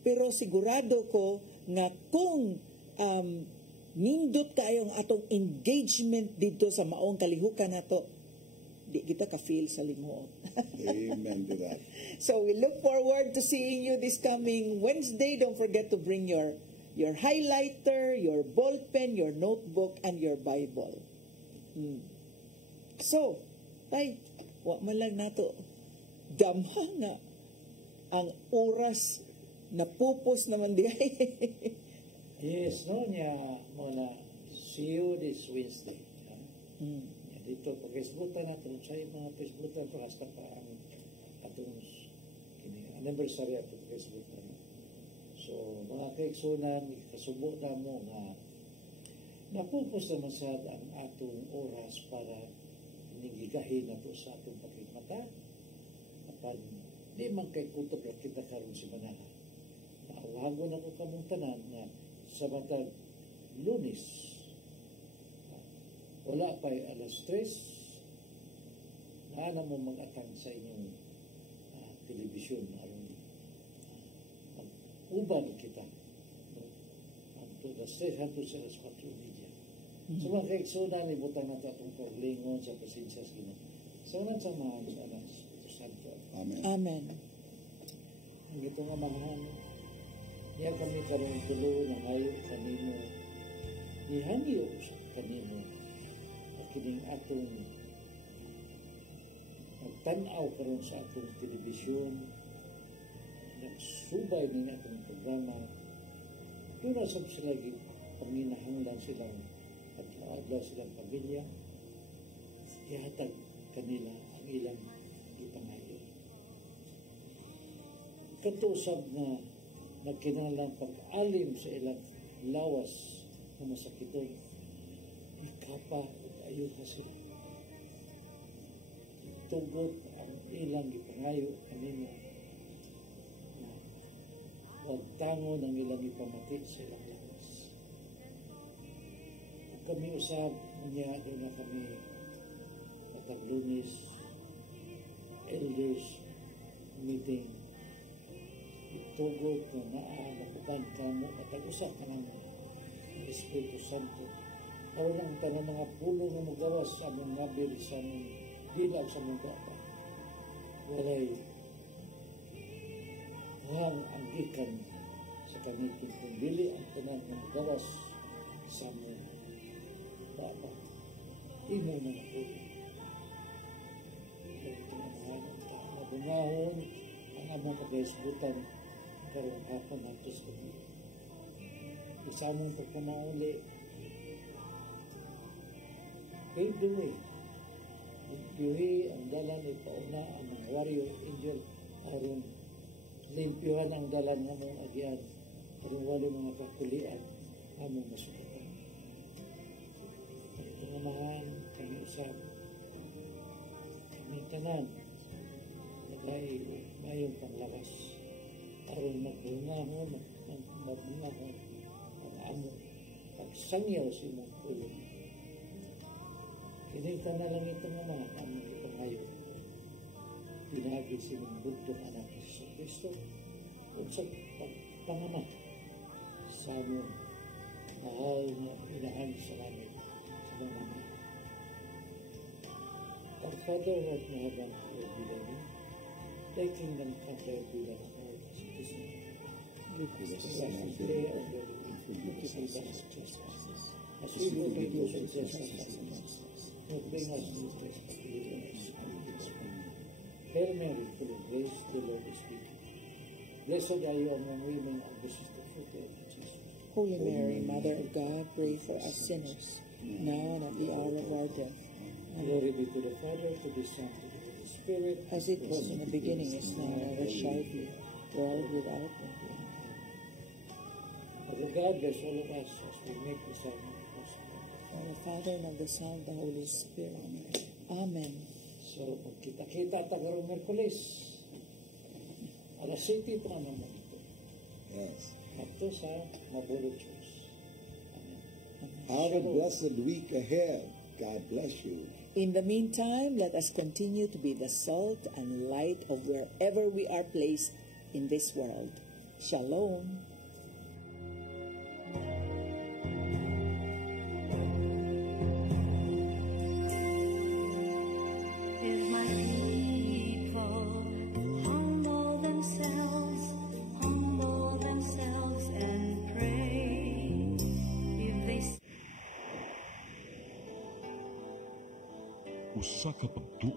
pero sigurado ko nga kung nindot kayo ang atong engagement dito sa maong kalihukan nato di kita ka feel sa limuot. Amen to that. So we look forward to seeing you this coming Wednesday. Don't forget to bring your highlighter, your ball pen, your notebook, and your Bible. So, tay, wa man lang nato gamha nga ang oras napupos naman dihay. Yes, no niya muna see you this Wednesday. Dito pag-Facebookan natin sa mga Facebookan para hasta pa ang atong anniversary at pag-Facebookan. So, mga kaigsunan, kasubo na mo nga napupos naman sa ang atong oras para nigigahin na po sa atong pagkikmata. Kapag di man kay kutok at kita karoon si Manala. Naawago na ko kamong tanan na sa matag Lunes, wala pa'y alas 3, maana mo mag-atang sa inyong telebisyon aron uban kita. Alas 3 hangtod sa alas 4:30. So mga kaigsunan, ibutan natin atong paglingon sa presensya sa Ginoo. Sa unang samahan sa Anak Santo. Amen. Amen. Ang itong amahan, niya kami karong tulo na ngayo kanino, ihangyo sa kanino, at kining atong magtanaw karon sa atong telebisyon, nagsubay ng atong programa, pero sa sila panginahanglan silang at adlaw silang pamilya, ihatag kanila ang ilang ipangayo. Katusab na nagkinahanglan pag-alim sa ilang lawas na masakiton, ikapa at ayuha sila. Tugot ang ilang ipangayo kanino na huwag tango ng ilang ipamati sa ilang lawas. Kami usab niya doon na kami matag Lunes elders meeting itugot na nakupan kamo atag-usap ka ng Espiritu Santo aron ang tanang mga pulo na magawas sa among nabir sa among bilag sa among bata walay ang gikan sa kanilang kumbili ang tanang na magawas sa among bata imo na napulo mabungahon ang among pag-isbutan karong hapon nato sa gabi. Isa mong pagpamauli pave the way. Limpyuhi ang dalan ipauna ang mga warrior angel aron limpyuhan ang dalan ng among agyan aron wala mga kakulian among masukatan. Pangamahan kami usap kami tanan ay mayong panglawas aron magbungahon magbungahon ang among pagsangyaw sa imong pulo. Kining na lang ito nga mga among ipangayo pinagi sa imong bugtong anak sa Kristo ug sa pagpangamat sa among mahal na inahan sa langit sa mga naman. Our Father who art in heaven, hallowed be thy name. Thy kingdom come, thy will be done on earth as it is in heaven. Give us this day our daily bread, forgive us our trespasses, as we forgive those who trespass against us. Don't bring us into trespass, but deliver us from evil. Hail Mary, full of grace, the Lord is with you. Blessed are you among women, and blessed is the fruit of thy Jesus. Holy Mary, Mother of God, pray for us sinners, now and at the hour of our death. Glory be to the Father, to the Son, to the Holy Spirit. As it was in the beginning, is now, and ever shall be, world without end. Father God, bless all of us as we make this our possible. Of the Father, and of the Son, and the Holy Spirit. Amen. So, pagkita-kita tagarong Merkulis, alas 7 ito naman mo ito. Yes. Ito sa Mabulog Diyos. Have a blessed week ahead. God bless you. In the meantime, let us continue to be the salt and light of wherever we are placed in this world. Shalom. If my people humble themselves and pray, if they Usa ka pagtuo